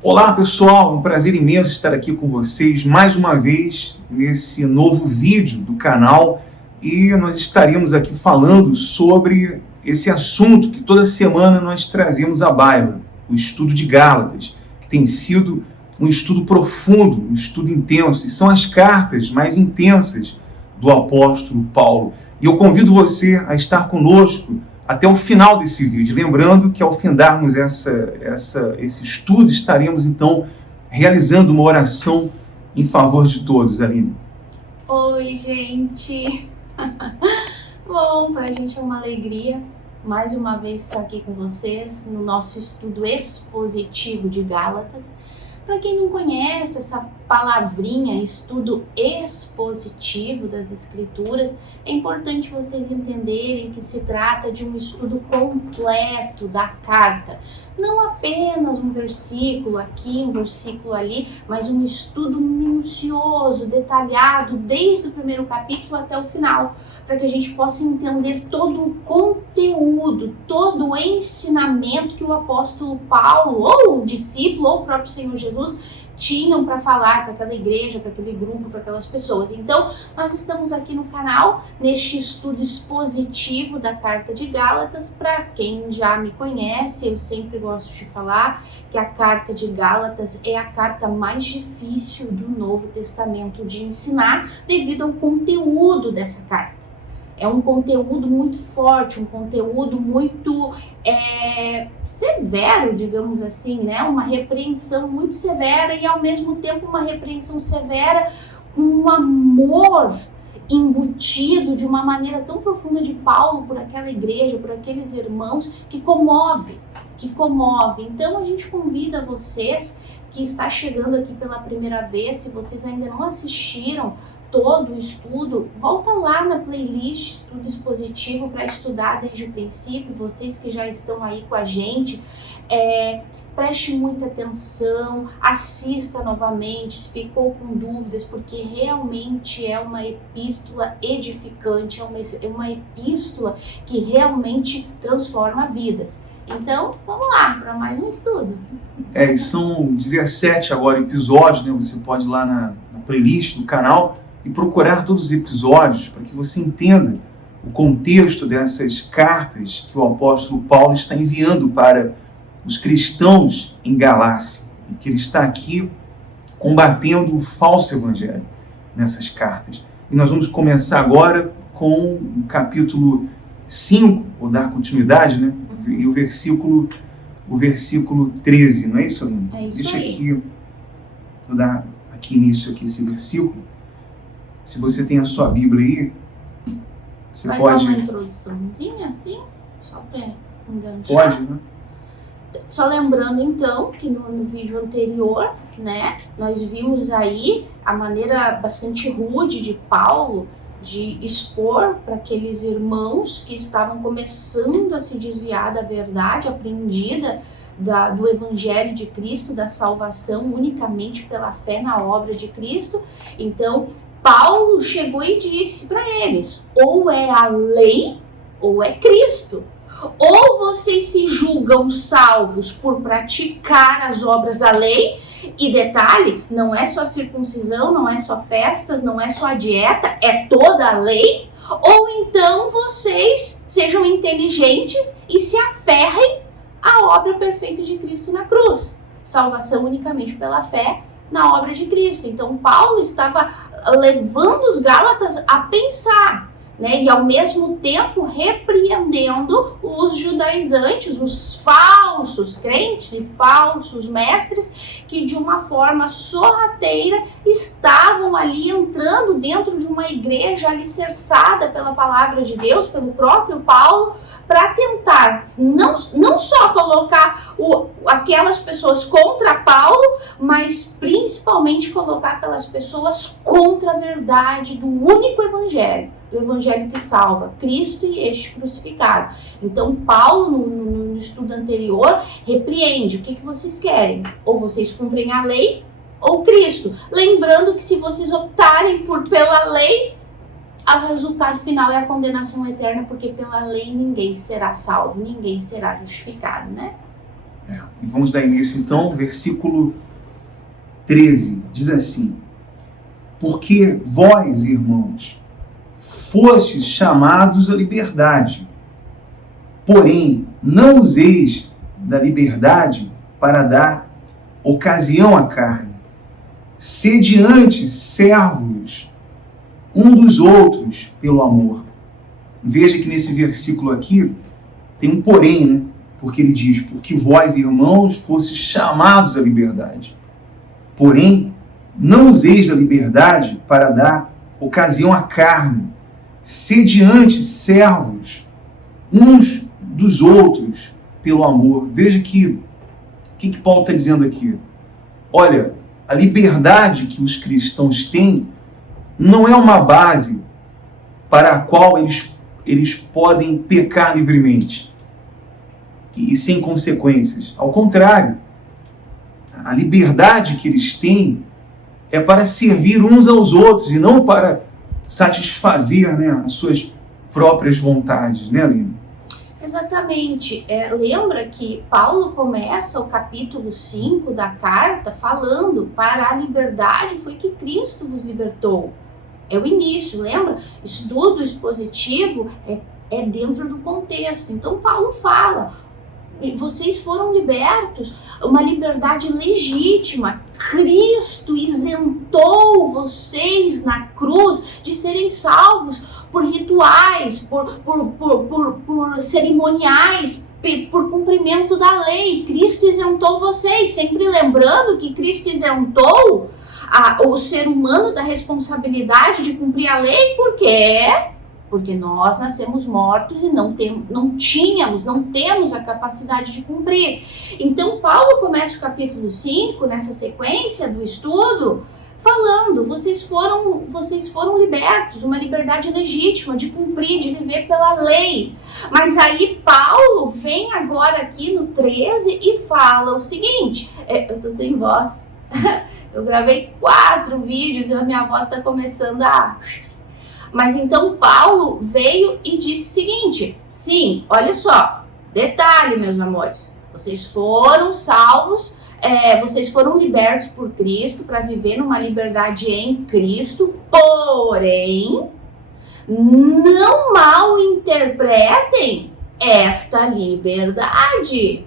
Olá pessoal, um prazer imenso estar aqui com vocês mais uma vez nesse novo vídeo do canal e nós estaremos aqui falando sobre esse assunto que toda semana nós trazemos à baila, o estudo de Gálatas, que tem sido um estudo profundo, um estudo intenso, e são as cartas mais intensas do apóstolo Paulo. E eu convido você a estar conosco até o final desse vídeo. Lembrando que ao findarmos esse estudo, estaremos então realizando uma oração em favor de todos, Aline. Oi, gente! Bom, para a gente é uma alegria mais uma vez estar aqui com vocês no nosso estudo expositivo de Gálatas. Para quem não conhece essa palavrinha, estudo expositivo das Escrituras, é importante vocês entenderem que se trata de um estudo completo da carta. Não apenas um versículo aqui, um versículo ali, mas um estudo minucioso, detalhado, desde o primeiro capítulo até o final, para que a gente possa entender todo o conteúdo, todo o ensinamento que o apóstolo Paulo, ou o discípulo, ou o próprio Senhor Jesus, tinham para falar para aquela igreja, para aquele grupo, para aquelas pessoas. Então, nós estamos aqui no canal, neste estudo expositivo da Carta de Gálatas. Para quem já me conhece, eu sempre gosto de falar que a Carta de Gálatas é a carta mais difícil do Novo Testamento de ensinar, devido ao conteúdo dessa carta. É um conteúdo muito forte, um conteúdo muito severo, digamos assim, né? Uma repreensão muito severa e ao mesmo tempo uma repreensão severa com um amor embutido de uma maneira tão profunda de Paulo por aquela igreja, por aqueles irmãos, que comove. Então a gente convida vocês que está chegando aqui pela primeira vez, se vocês ainda não assistiram todo o estudo, volta lá na playlist Estudo Expositivo para estudar desde o princípio. Vocês que já estão aí com a gente, preste muita atenção, assista novamente se ficou com dúvidas, porque realmente é uma epístola edificante, é uma epístola que realmente transforma vidas. Então, vamos lá para mais um estudo. São 17 agora episódios, né? Você pode ir lá na playlist do canal e procurar todos os episódios para que você entenda o contexto dessas cartas que o apóstolo Paulo está enviando para os cristãos em Galácia, e que ele está aqui combatendo o falso evangelho nessas cartas. E nós vamos começar agora com o capítulo 5, ou dar continuidade, né? E o versículo 13, não é isso, Aline? É isso. Deixa aí. aqui, vou dar aqui início aqui esse versículo. Se você tem a sua Bíblia aí, você pode... dar uma introduçãozinha assim, só para enganchar. Pode, né? Só lembrando então que no vídeo anterior, né, nós vimos aí a maneira bastante rude de Paulo de expor para aqueles irmãos que estavam começando a se desviar da verdade aprendida do Evangelho de Cristo, da salvação unicamente pela fé na obra de Cristo. Então, Paulo chegou e disse para eles: ou é a lei ou é Cristo. Ou vocês se julgam salvos por praticar as obras da lei, e detalhe, não é só circuncisão, não é só festas, não é só a dieta, é toda a lei, ou então vocês sejam inteligentes e se aferrem à obra perfeita de Cristo na cruz. Salvação unicamente pela fé na obra de Cristo. Então Paulo estava levando os Gálatas a pensar, né, e ao mesmo tempo repreendendo os judaizantes, os falsos crentes e falsos mestres que de uma forma sorrateira estavam ali entrando dentro de uma igreja alicerçada pela palavra de Deus, pelo próprio Paulo, para tentar não só colocar aquelas pessoas contra Paulo, mas principalmente colocar aquelas pessoas contra a verdade do único evangelho, do evangelho que salva, Cristo e este crucificado. Então Paulo, no estudo anterior, repreende: o que vocês querem? Ou vocês cumprem a lei ou Cristo. Lembrando que se vocês optarem pela lei, o resultado final é a condenação eterna, porque pela lei ninguém será salvo, ninguém será justificado, né? E vamos dar início então, versículo 13, diz assim: porque vós, irmãos, fostes chamados à liberdade, porém não useis da liberdade para dar ocasião à carne. Sede antes servos um dos outros pelo amor. Veja que nesse versículo aqui tem um porém, né? Porque ele diz, porque vós, irmãos, fostes chamados à liberdade. Porém, não useis da liberdade para dar ocasião à carne. Sede antes servos uns dos outros pelo amor. Veja que o que Paulo está dizendo aqui? Olha, a liberdade que os cristãos têm não é uma base para a qual eles podem pecar livremente e sem consequências. Ao contrário, a liberdade que eles têm é para servir uns aos outros e não para satisfazer, né, as suas próprias vontades, né, Aline? Exatamente. Lembra que Paulo começa o capítulo 5 da carta falando: para a liberdade foi que Cristo vos libertou. É o início, lembra? Estudo expositivo é dentro do contexto. Então Paulo fala: vocês foram libertos, uma liberdade legítima. Cristo isentou vocês na cruz de serem salvos por rituais, por cerimoniais, por cumprimento da lei. Cristo isentou vocês, sempre lembrando que Cristo isentou o ser humano da responsabilidade de cumprir a lei. Por quê? Porque nós nascemos mortos e não temos a capacidade de cumprir. Então Paulo começa o capítulo 5, nessa sequência do estudo, falando: vocês foram libertos, uma liberdade legítima de cumprir, de viver pela lei. Mas aí Paulo vem agora aqui no 13 e fala o seguinte, eu tô sem voz, eu gravei 4 vídeos e a minha voz tá começando a... Mas então Paulo veio e disse o seguinte: sim, olha só, detalhe, meus amores, vocês foram salvos, vocês foram libertos por Cristo para viver numa liberdade em Cristo, porém, não mal interpretem esta liberdade.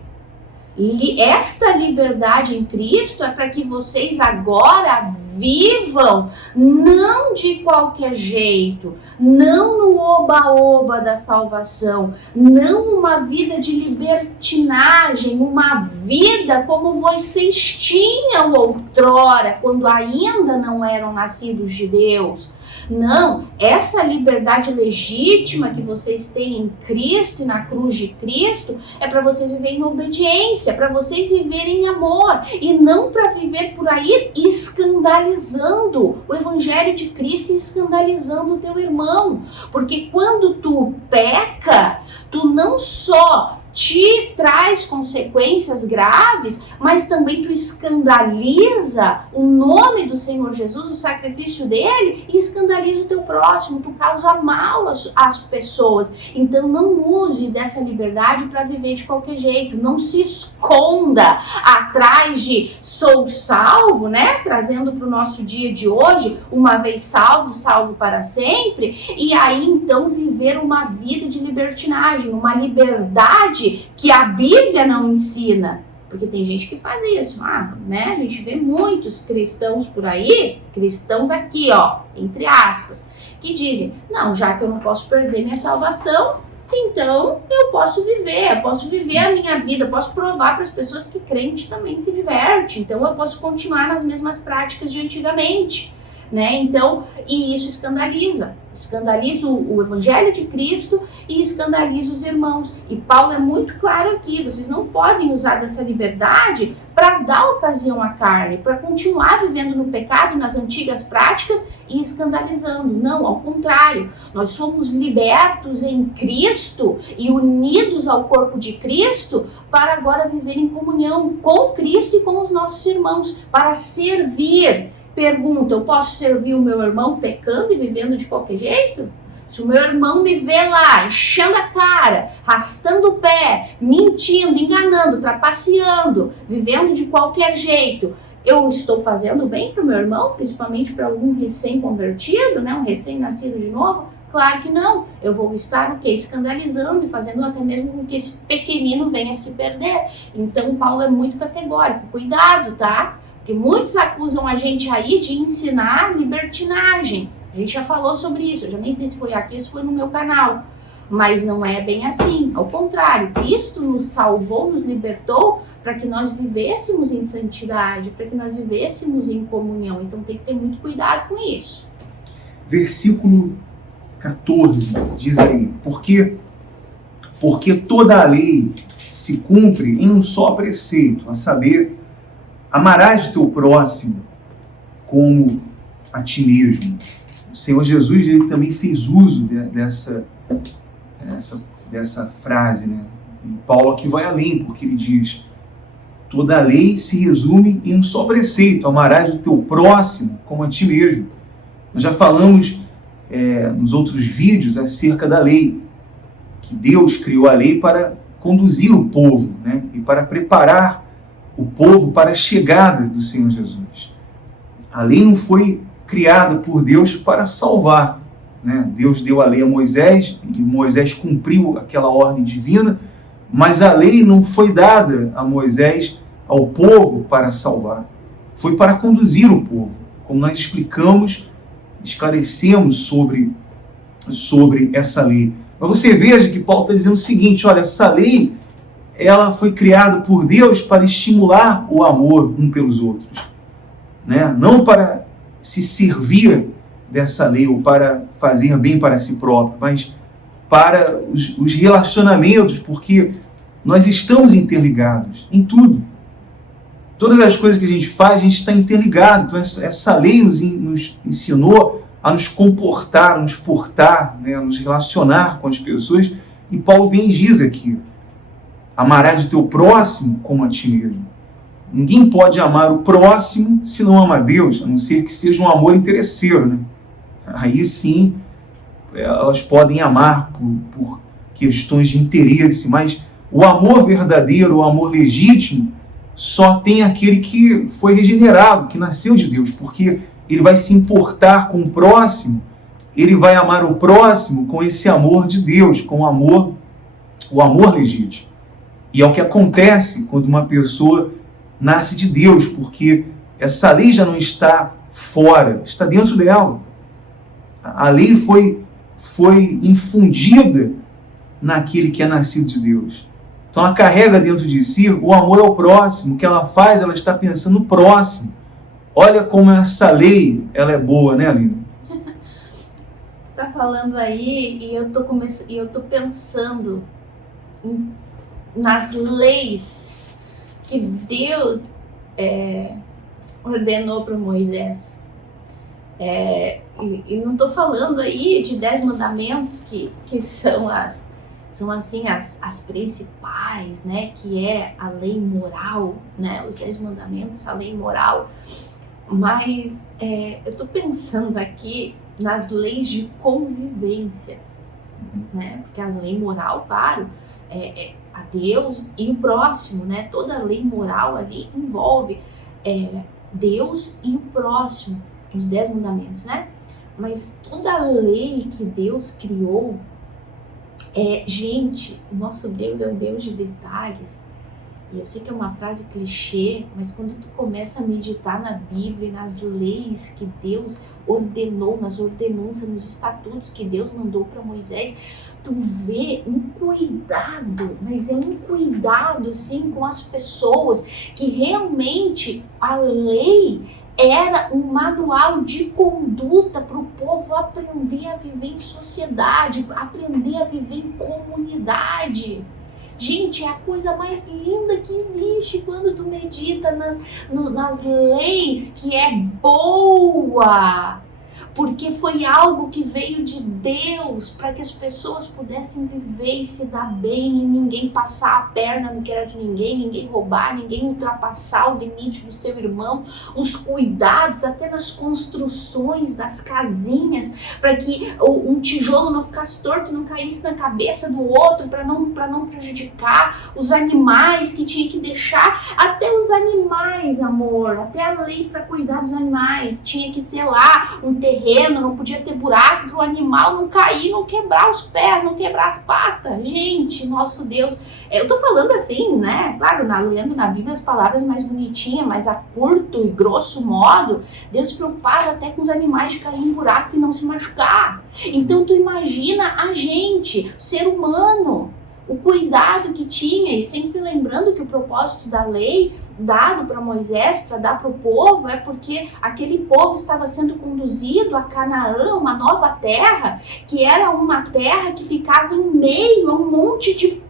Esta liberdade em Cristo é para que vocês agora vivam não de qualquer jeito, não no oba-oba da salvação, não uma vida de libertinagem, uma vida como vocês tinham outrora, quando ainda não eram nascidos de Deus. Não, essa liberdade legítima que vocês têm em Cristo e na cruz de Cristo é para vocês viverem em obediência, para vocês viverem em amor e não para viver por aí escandalizando o evangelho de Cristo e escandalizando o teu irmão. Porque quando tu peca, tu não só te traz consequências graves, mas também tu escandaliza o nome do Senhor Jesus, o sacrifício dele, e escandaliza o teu próximo, tu causa mal às pessoas. Então não use dessa liberdade para viver de qualquer jeito, não se esconda atrás de sou salvo, né? Trazendo para o nosso dia de hoje, uma vez salvo, salvo para sempre, e aí então viver uma vida de libertinagem, uma liberdade que a Bíblia não ensina, porque tem gente que faz isso, né? A gente vê muitos cristãos por aí, cristãos aqui, ó, entre aspas, que dizem: não, já que eu não posso perder minha salvação, então eu posso viver a minha vida, posso provar para as pessoas que crente também se diverte, então eu posso continuar nas mesmas práticas de antigamente, né? Então, e isso escandaliza o evangelho de Cristo e escandaliza os irmãos. E Paulo é muito claro aqui: vocês não podem usar dessa liberdade para dar ocasião à carne, para continuar vivendo no pecado, nas antigas práticas e escandalizando. Não, ao contrário, nós somos libertos em Cristo e unidos ao corpo de Cristo para agora viver em comunhão com Cristo e com os nossos irmãos, para servir. Pergunta: eu posso servir o meu irmão pecando e vivendo de qualquer jeito? Se o meu irmão me vê lá, enchendo a cara, arrastando o pé, mentindo, enganando, trapaceando, vivendo de qualquer jeito, eu estou fazendo bem para o meu irmão, principalmente para algum recém-convertido, né, um recém-nascido de novo? Claro que não. Eu vou estar o quê? Escandalizando e fazendo até mesmo com que esse pequenino venha a se perder. Então, Paulo é muito categórico. Cuidado, tá? Porque muitos acusam a gente aí de ensinar libertinagem. A gente já falou sobre isso. Eu já nem sei se foi aqui ou se foi no meu canal. Mas não é bem assim. Ao contrário, Cristo nos salvou, nos libertou para que nós vivêssemos em santidade, para que nós vivêssemos em comunhão. Então tem que ter muito cuidado com isso. Versículo 14 diz aí: porque toda a lei se cumpre em um só preceito, a saber, amarás o teu próximo como a ti mesmo. O Senhor Jesus, ele também fez uso dessa frase, né? E Paulo aqui vai além, porque ele diz: toda a lei se resume em um só preceito, amarás o teu próximo como a ti mesmo. Nós já falamos nos outros vídeos acerca da lei, que Deus criou a lei para conduzir o povo, né? E para preparar o povo para a chegada do Senhor Jesus. A lei não foi criada por Deus para salvar, né? Deus deu a lei a Moisés e Moisés cumpriu aquela ordem divina, mas a lei não foi dada a Moisés, ao povo, para salvar. Foi para conduzir o povo, como nós explicamos, esclarecemos sobre essa lei. Mas você veja que Paulo está dizendo o seguinte: olha, essa lei, ela foi criada por Deus para estimular o amor um pelos outros, né? Não para se servir dessa lei ou para fazer bem para si próprio, mas para os relacionamentos, porque nós estamos interligados em tudo. Todas as coisas que a gente faz, a gente está interligado. Então essa lei nos ensinou a nos comportar, a nos portar, né, a nos relacionar com as pessoas. E Paulo vem e diz aqui: amarás o teu próximo como a ti mesmo. Ninguém pode amar o próximo se não ama a Deus, a não ser que seja um amor interesseiro, né? Aí sim, elas podem amar por questões de interesse, mas o amor verdadeiro, o amor legítimo, só tem aquele que foi regenerado, que nasceu de Deus, porque ele vai se importar com o próximo, ele vai amar o próximo com esse amor de Deus, com o amor legítimo. E é o que acontece quando uma pessoa nasce de Deus, porque essa lei já não está fora, está dentro dela. A lei foi infundida naquele que é nascido de Deus. Então ela carrega dentro de si o amor ao próximo. O que ela faz, ela está pensando no próximo. Olha como essa lei, ela é boa, né, Aline? Você está falando aí e eu tô pensando nas leis que Deus ordenou para Moisés. E não estou falando aí de 10 mandamentos que são as principais, né? Que é a lei moral, né? Os 10 mandamentos, a lei moral. Mas eu estou pensando aqui nas leis de convivência, né? Porque a lei moral, claro, a Deus e o próximo, né? Toda a lei moral ali envolve Deus e o próximo, os 10 mandamentos, né? Mas toda a lei que Deus criou, gente, o nosso Deus é um Deus de detalhes. E eu sei que é uma frase clichê, mas quando tu começa a meditar na Bíblia, nas leis que Deus ordenou, nas ordenanças, nos estatutos que Deus mandou para Moisés, tu vê um cuidado, mas é um cuidado assim com as pessoas, que realmente a lei era um manual de conduta para o povo aprender a viver em sociedade, aprender a viver em comunidade. Gente, é a coisa mais linda que existe quando tu medita nas leis, que é boa. porque foi algo que veio de Deus para que as pessoas pudessem viver e se dar bem e ninguém passar a perna no que era de ninguém roubar, ninguém ultrapassar o limite do seu irmão, os cuidados até nas construções das casinhas, para que um tijolo não ficasse torto, não caísse na cabeça do outro, para não prejudicar os animais, que tinha que deixar até os animais, amor, até a lei para cuidar dos animais, tinha que ser lá um terreno, não podia ter buraco para o animal não cair, não quebrar os pés, não quebrar as patas. Gente, nosso Deus, eu tô falando assim, né, claro, lendo na Bíblia as palavras mais bonitinhas, mas a curto e grosso modo, Deus se preocupava até com os animais de cair em buraco e não se machucar. Então tu imagina a gente, o ser humano, o cuidado que tinha, e sempre lembrando que o propósito da lei dado para Moisés, para dar para o povo, é porque aquele povo estava sendo conduzido a Canaã, uma nova terra, que era uma terra que ficava em meio a um monte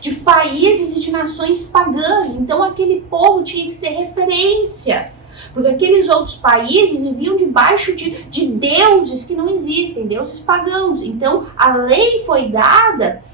de países e de nações pagãs. Então aquele povo tinha que ser referência, porque aqueles outros países viviam debaixo de deuses que não existem, deuses pagãos. Então a lei foi dada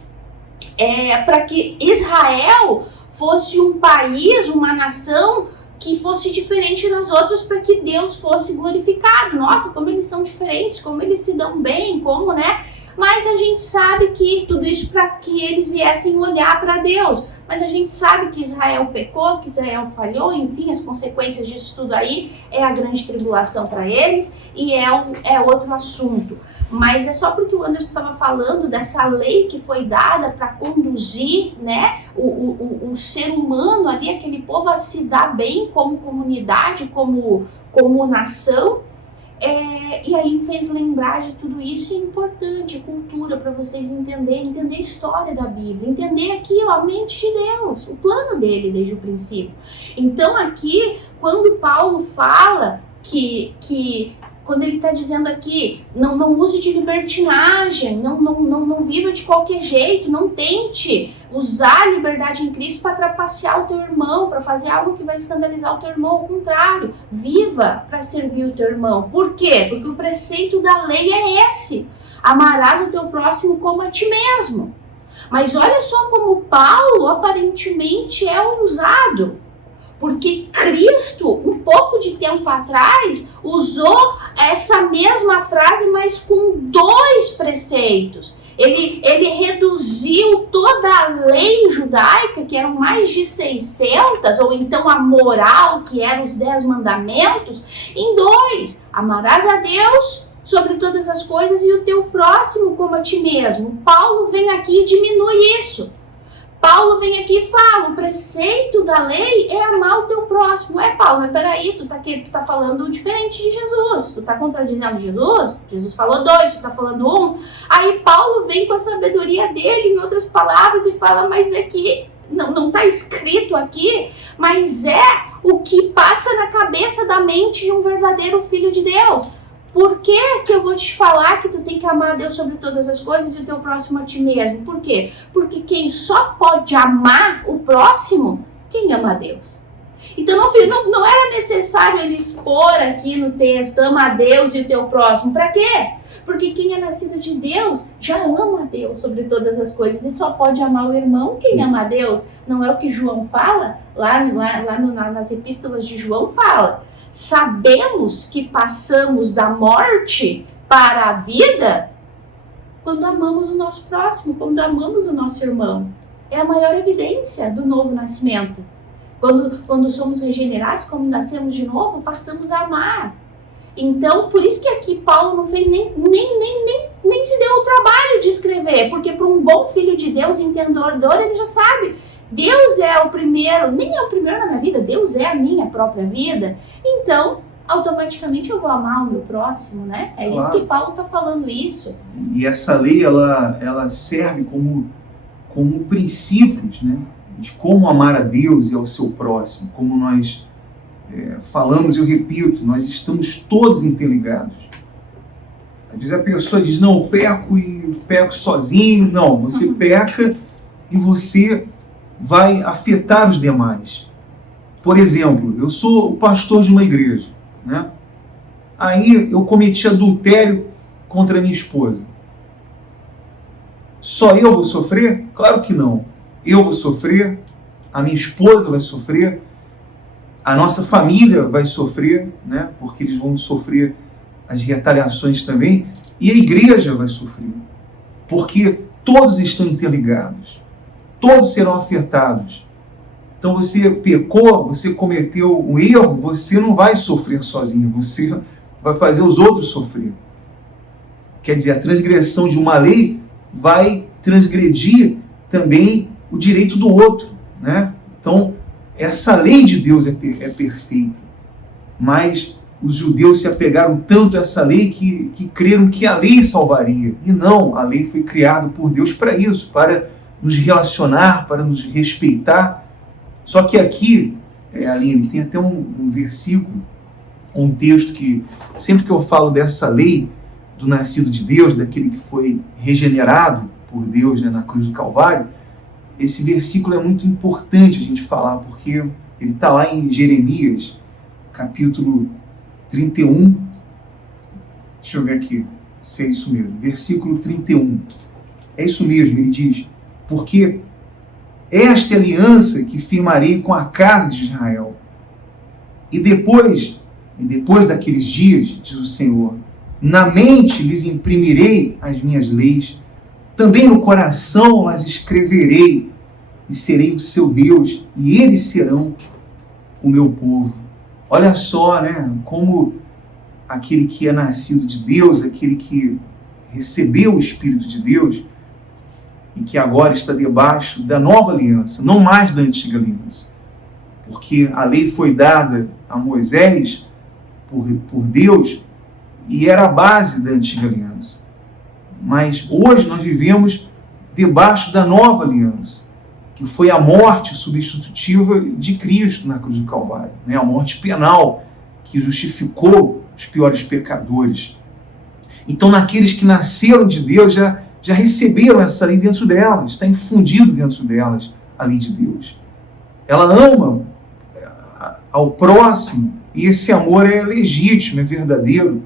para que Israel fosse um país, uma nação que fosse diferente das outras, para que Deus fosse glorificado. Nossa, como eles são diferentes, como eles se dão bem, como, né? Mas a gente sabe que tudo isso para que eles viessem olhar para Deus. Mas a gente sabe que Israel pecou, que Israel falhou, enfim, as consequências disso tudo aí é a grande tribulação para eles e é outro assunto. Mas é só porque o Anderson estava falando dessa lei que foi dada para conduzir, né, o ser humano ali, aquele povo, a se dar bem como comunidade, como nação. E aí me fez lembrar de tudo isso. É importante, cultura, para vocês entenderem, entender a história da Bíblia, entender aqui a mente de Deus, o plano dele desde o princípio. Então aqui, quando Paulo fala que quando ele está dizendo aqui, não use de libertinagem, não viva de qualquer jeito, não tente usar a liberdade em Cristo para trapacear o teu irmão, para fazer algo que vai escandalizar o teu irmão. Ao contrário, viva para servir o teu irmão. Por quê? Porque o preceito da lei é esse: amarás o teu próximo como a ti mesmo. Mas olha só como Paulo aparentemente é ousado. Porque Cristo, um pouco de tempo atrás, usou essa mesma frase, mas com 2 preceitos. Ele reduziu toda a lei judaica, que eram mais de 600, ou então a moral, que eram os 10 mandamentos, em 2. Amarás a Deus sobre todas as coisas e o teu próximo como a ti mesmo. Paulo vem aqui e diminui isso. Paulo vem aqui e fala, o preceito da lei é amar o teu próximo. Paulo, mas peraí, tu tá falando diferente de Jesus. Tu tá contradizendo Jesus? Jesus falou 2, tu tá falando 1. Aí Paulo vem com a sabedoria dele, em outras palavras, e fala, mas aqui, não tá escrito aqui, mas é o que passa na cabeça da mente de um verdadeiro filho de Deus. Por que eu vou te falar que tu tem que amar a Deus sobre todas as coisas e o teu próximo a ti mesmo? Por quê? Porque quem só pode amar o próximo, quem ama a Deus. Então não era necessário ele expor aqui no texto, ama a Deus e o teu próximo. Para quê? Porque quem é nascido de Deus já ama a Deus sobre todas as coisas e só pode amar o irmão quem ama a Deus. Não é o que João fala? Lá nas epístolas de João fala. Sabemos que passamos da morte para a vida quando amamos o nosso próximo, quando amamos o nosso irmão. É a maior evidência do novo nascimento. Quando somos regenerados, quando nascemos de novo, passamos a amar. Então, por isso que aqui Paulo não fez nem se deu o trabalho de escrever, porque para um bom filho de Deus, entendedor, ele já sabe. Deus é o primeiro, nem é o primeiro na minha vida, Deus é a minha própria vida. Então, automaticamente eu vou amar o meu próximo, né? É claro. Isso que Paulo está falando isso. E essa lei, ela serve como princípios, né? De como amar a Deus e ao seu próximo. Como nós falamos, eu repito, nós estamos todos interligados. Às vezes a pessoa diz, não, eu peco e peco sozinho. Não, você peca e você vai afetar os demais. Por exemplo, eu sou o pastor de uma igreja, né? aí eu cometi adultério contra a minha esposa. Só eu vou sofrer? Claro que não. Eu vou sofrer, a minha esposa vai sofrer, a nossa família vai sofrer, né? Porque eles vão sofrer as retaliações também, e a igreja vai sofrer. Porque todos estão interligados. Todos serão afetados. Então você pecou, você cometeu um erro, você não vai sofrer sozinho, você vai fazer os outros sofrer. Quer dizer, a transgressão de uma lei vai transgredir também o direito do outro, né? Então, essa lei de Deus é perfeita, mas os judeus se apegaram tanto a essa lei que creram que a lei salvaria. E não, a lei foi criada por Deus para isso, para nos relacionar, para nos respeitar. Só que aqui, Aline, tem até um versículo, um texto que, sempre que eu falo dessa lei do nascido de Deus, daquele que foi regenerado por Deus, né, na cruz do Calvário, esse versículo é muito importante a gente falar, porque ele está lá em Jeremias, capítulo 31. Deixa eu ver aqui se é isso mesmo. Versículo 31. É isso mesmo, ele diz: porque esta é a aliança que firmarei com a casa de Israel. E depois daqueles dias, diz o Senhor, na mente lhes imprimirei as minhas leis, também no coração as escreverei, e serei o seu Deus, e eles serão o meu povo. Olha só, né, como aquele que é nascido de Deus, aquele que recebeu o Espírito de Deus, e que agora está debaixo da nova aliança, não mais da antiga aliança. Porque a lei foi dada a Moisés por Deus e era a base da antiga aliança. Mas hoje nós vivemos debaixo da nova aliança, que foi a morte substitutiva de Cristo na cruz do Calvário, né? A morte penal que justificou os piores pecadores. Então, naqueles que nasceram de Deus, já receberam essa lei dentro delas, está infundido dentro delas a lei de Deus. Ela ama ao próximo e esse amor é legítimo, é verdadeiro.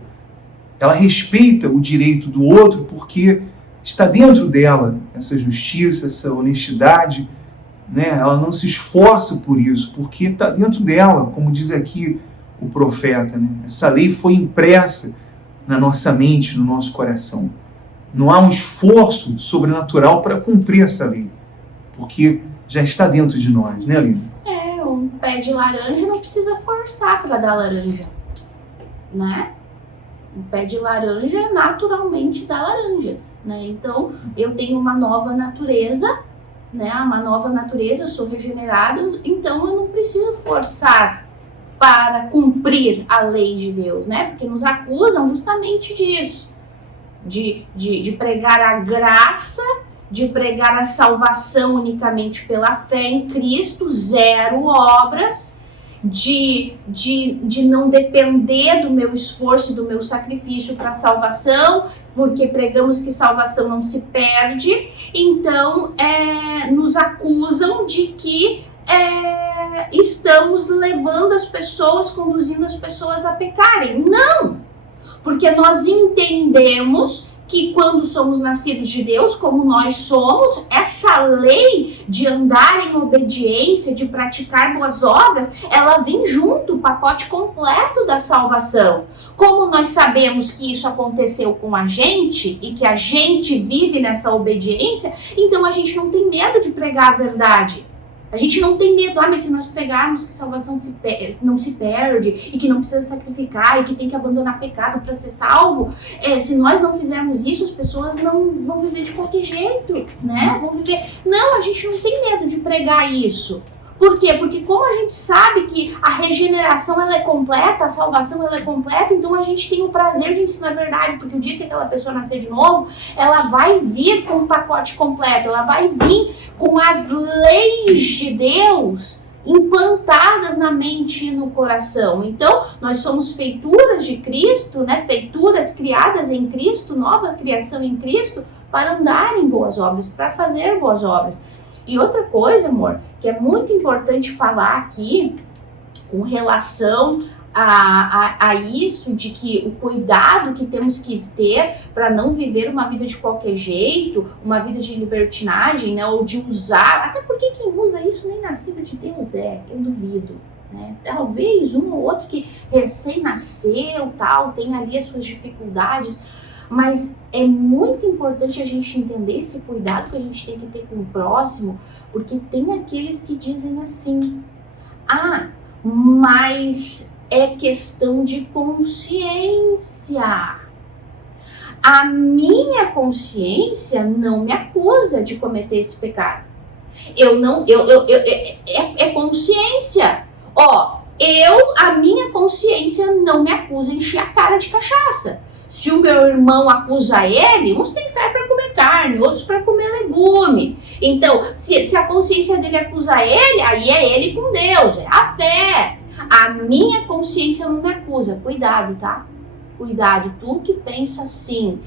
Ela respeita o direito do outro porque está dentro dela essa justiça, essa honestidade, né? Ela não se esforça por isso, porque está dentro dela, como diz aqui o profeta, né? Essa lei foi impressa na nossa mente, no nosso coração. Não há um esforço sobrenatural para cumprir essa lei, porque já está dentro de nós, né, Aline? Um pé de laranja não precisa forçar para dar laranja, né? Um pé de laranja naturalmente dá laranjas, né? Então, eu tenho uma nova natureza, né? Uma nova natureza, eu sou regenerado, então eu não preciso forçar para cumprir a lei de Deus, né? Porque nos acusam justamente disso, de pregar a graça, de pregar a salvação unicamente pela fé em Cristo, zero obras, de não depender do meu esforço e do meu sacrifício para a salvação, porque pregamos que salvação não se perde. Então, nos acusam de que estamos levando as pessoas, conduzindo as pessoas a pecarem. Não! Porque nós entendemos que quando somos nascidos de Deus, como nós somos, essa lei de andar em obediência, de praticar boas obras, ela vem junto, o pacote completo da salvação. Como nós sabemos que isso aconteceu com a gente e que a gente vive nessa obediência, então a gente não tem medo de pregar a verdade. A gente não tem medo, mas se nós pregarmos que salvação não se perde e que não precisa sacrificar e que tem que abandonar pecado para ser salvo, se nós não fizermos isso, as pessoas não vão viver de qualquer jeito, né? Vão viver... Não, a gente não tem medo de pregar isso. Por quê? Porque como a gente sabe que a regeneração ela é completa, a salvação ela é completa, então a gente tem o prazer de ensinar a verdade, porque o dia que aquela pessoa nascer de novo, ela vai vir com o pacote completo, ela vai vir com as leis de Deus implantadas na mente e no coração. Então, nós somos feituras de Cristo, né? Feituras criadas em Cristo, nova criação em Cristo, para andar em boas obras, para fazer boas obras. E outra coisa, amor, que é muito importante falar aqui com relação a isso de que o cuidado que temos que ter para não viver uma vida de qualquer jeito, uma vida de libertinagem, né, ou de usar, até porque quem usa isso nem nascido de Deus eu duvido, né? Talvez um ou outro que recém-nasceu, tal, tem ali as suas dificuldades, mas é muito importante a gente entender esse cuidado que a gente tem que ter com o próximo, porque tem aqueles que dizem assim, mas é questão de consciência. A minha consciência não me acusa de cometer esse pecado. É consciência. A minha consciência não me acusa de encher a cara de cachaça. Se o meu irmão acusa ele, uns têm fé para comer carne, outros para comer legume. Então, se a consciência dele acusa ele, aí é ele com Deus, é a fé. A minha consciência não me acusa. Cuidado, tá? Cuidado, tu que pensa assim,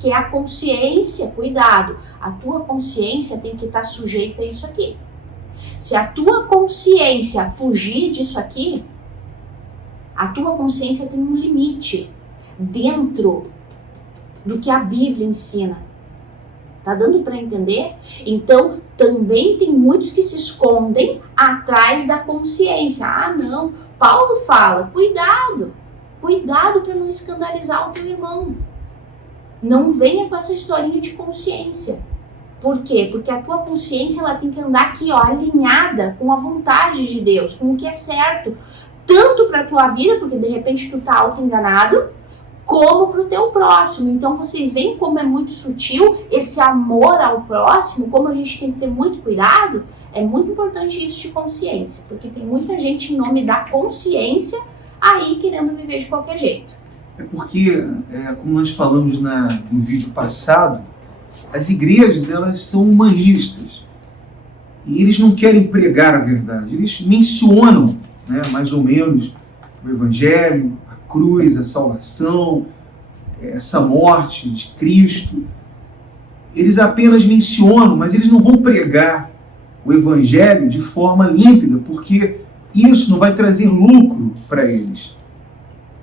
que a consciência, cuidado, a tua consciência tem que estar sujeita a isso aqui. Se a tua consciência fugir disso aqui, a tua consciência tem um limite dentro do que a Bíblia ensina. Tá dando para entender? Então, também tem muitos que se escondem atrás da consciência. Não. Paulo fala, cuidado para não escandalizar o teu irmão. Não venha com essa historinha de consciência. Por quê? Porque a tua consciência ela tem que andar aqui, alinhada com a vontade de Deus, com o que é certo. Tanto para a tua vida, porque de repente tu tá auto-enganado, como para o teu próximo. Então vocês veem como é muito sutil esse amor ao próximo, como a gente tem que ter muito cuidado. É muito importante isso de consciência, porque tem muita gente em nome da consciência aí querendo viver de qualquer jeito. É porque, como nós falamos no vídeo passado, as igrejas elas são humanistas e eles não querem pregar a verdade. Eles mencionam, mais ou menos, o Evangelho, cruz, a salvação, essa morte de Cristo. Eles apenas mencionam, mas eles não vão pregar o Evangelho de forma límpida, porque isso não vai trazer lucro para eles.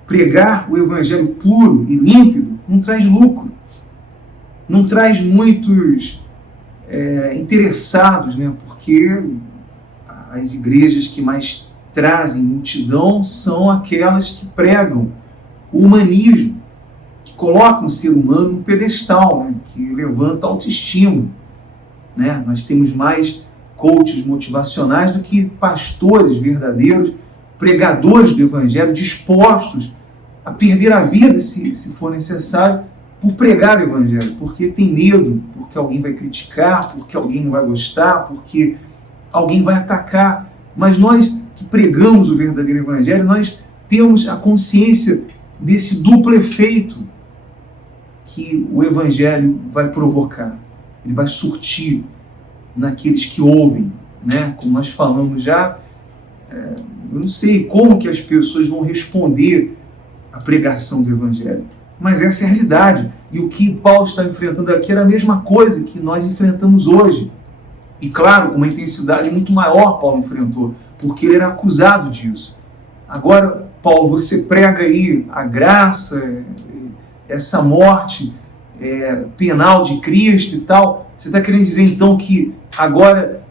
Pregar o Evangelho puro e límpido não traz lucro. Não traz muitos interessados, porque as igrejas que mais trazem multidão são aquelas que pregam o humanismo, que colocam o ser humano no pedestal, que levanta a autoestima. Nós temos mais coaches motivacionais do que pastores verdadeiros, pregadores do Evangelho, dispostos a perder a vida, se for necessário, por pregar o Evangelho, porque tem medo, porque alguém vai criticar, porque alguém não vai gostar, porque alguém vai atacar. Mas nós que pregamos o verdadeiro Evangelho, nós temos a consciência desse duplo efeito que o Evangelho vai provocar. Ele vai surtir naqueles que ouvem, Como nós falamos já, eu não sei como que as pessoas vão responder à pregação do Evangelho, mas essa é a realidade. E o que Paulo está enfrentando aqui era a mesma coisa que nós enfrentamos hoje. E claro, com uma intensidade muito maior Paulo enfrentou, porque ele era acusado disso. Agora, Paulo, você prega aí a graça, essa morte penal de Cristo e tal. Você está querendo dizer então que agora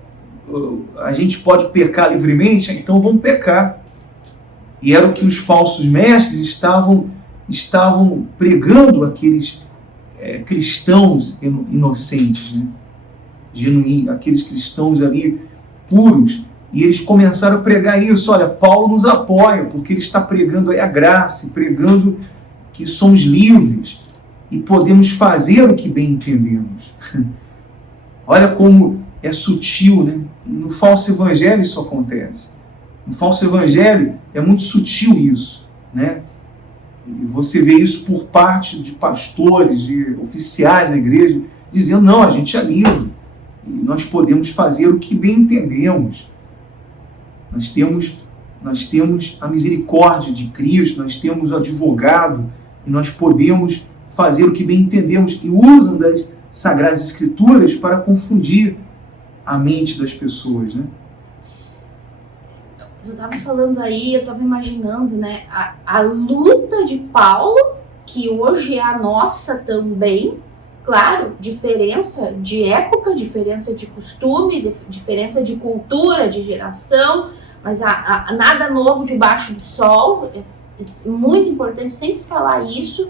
a gente pode pecar livremente? Então vamos pecar. E era o que os falsos mestres estavam pregando aqueles cristãos inocentes, genuínos, aqueles cristãos ali puros. E eles começaram a pregar isso. Olha, Paulo nos apoia, porque ele está pregando aí a graça, pregando que somos livres e podemos fazer o que bem entendemos. Olha como é sutil, E no falso evangelho isso acontece. No falso evangelho é muito sutil isso, E você vê isso por parte de pastores, de oficiais da igreja, dizendo, não, a gente é livre. E nós podemos fazer o que bem entendemos. Nós temos a misericórdia de Cristo, nós temos o advogado, e nós podemos fazer o que bem entendemos. E usam das Sagradas Escrituras para confundir a mente das pessoas, tu estava falando aí, eu estava imaginando, né, a luta de Paulo, que hoje é a nossa também, claro, diferença de época, diferença de costume, diferença de cultura, de geração, mas nada novo debaixo do sol, é muito importante sempre falar isso,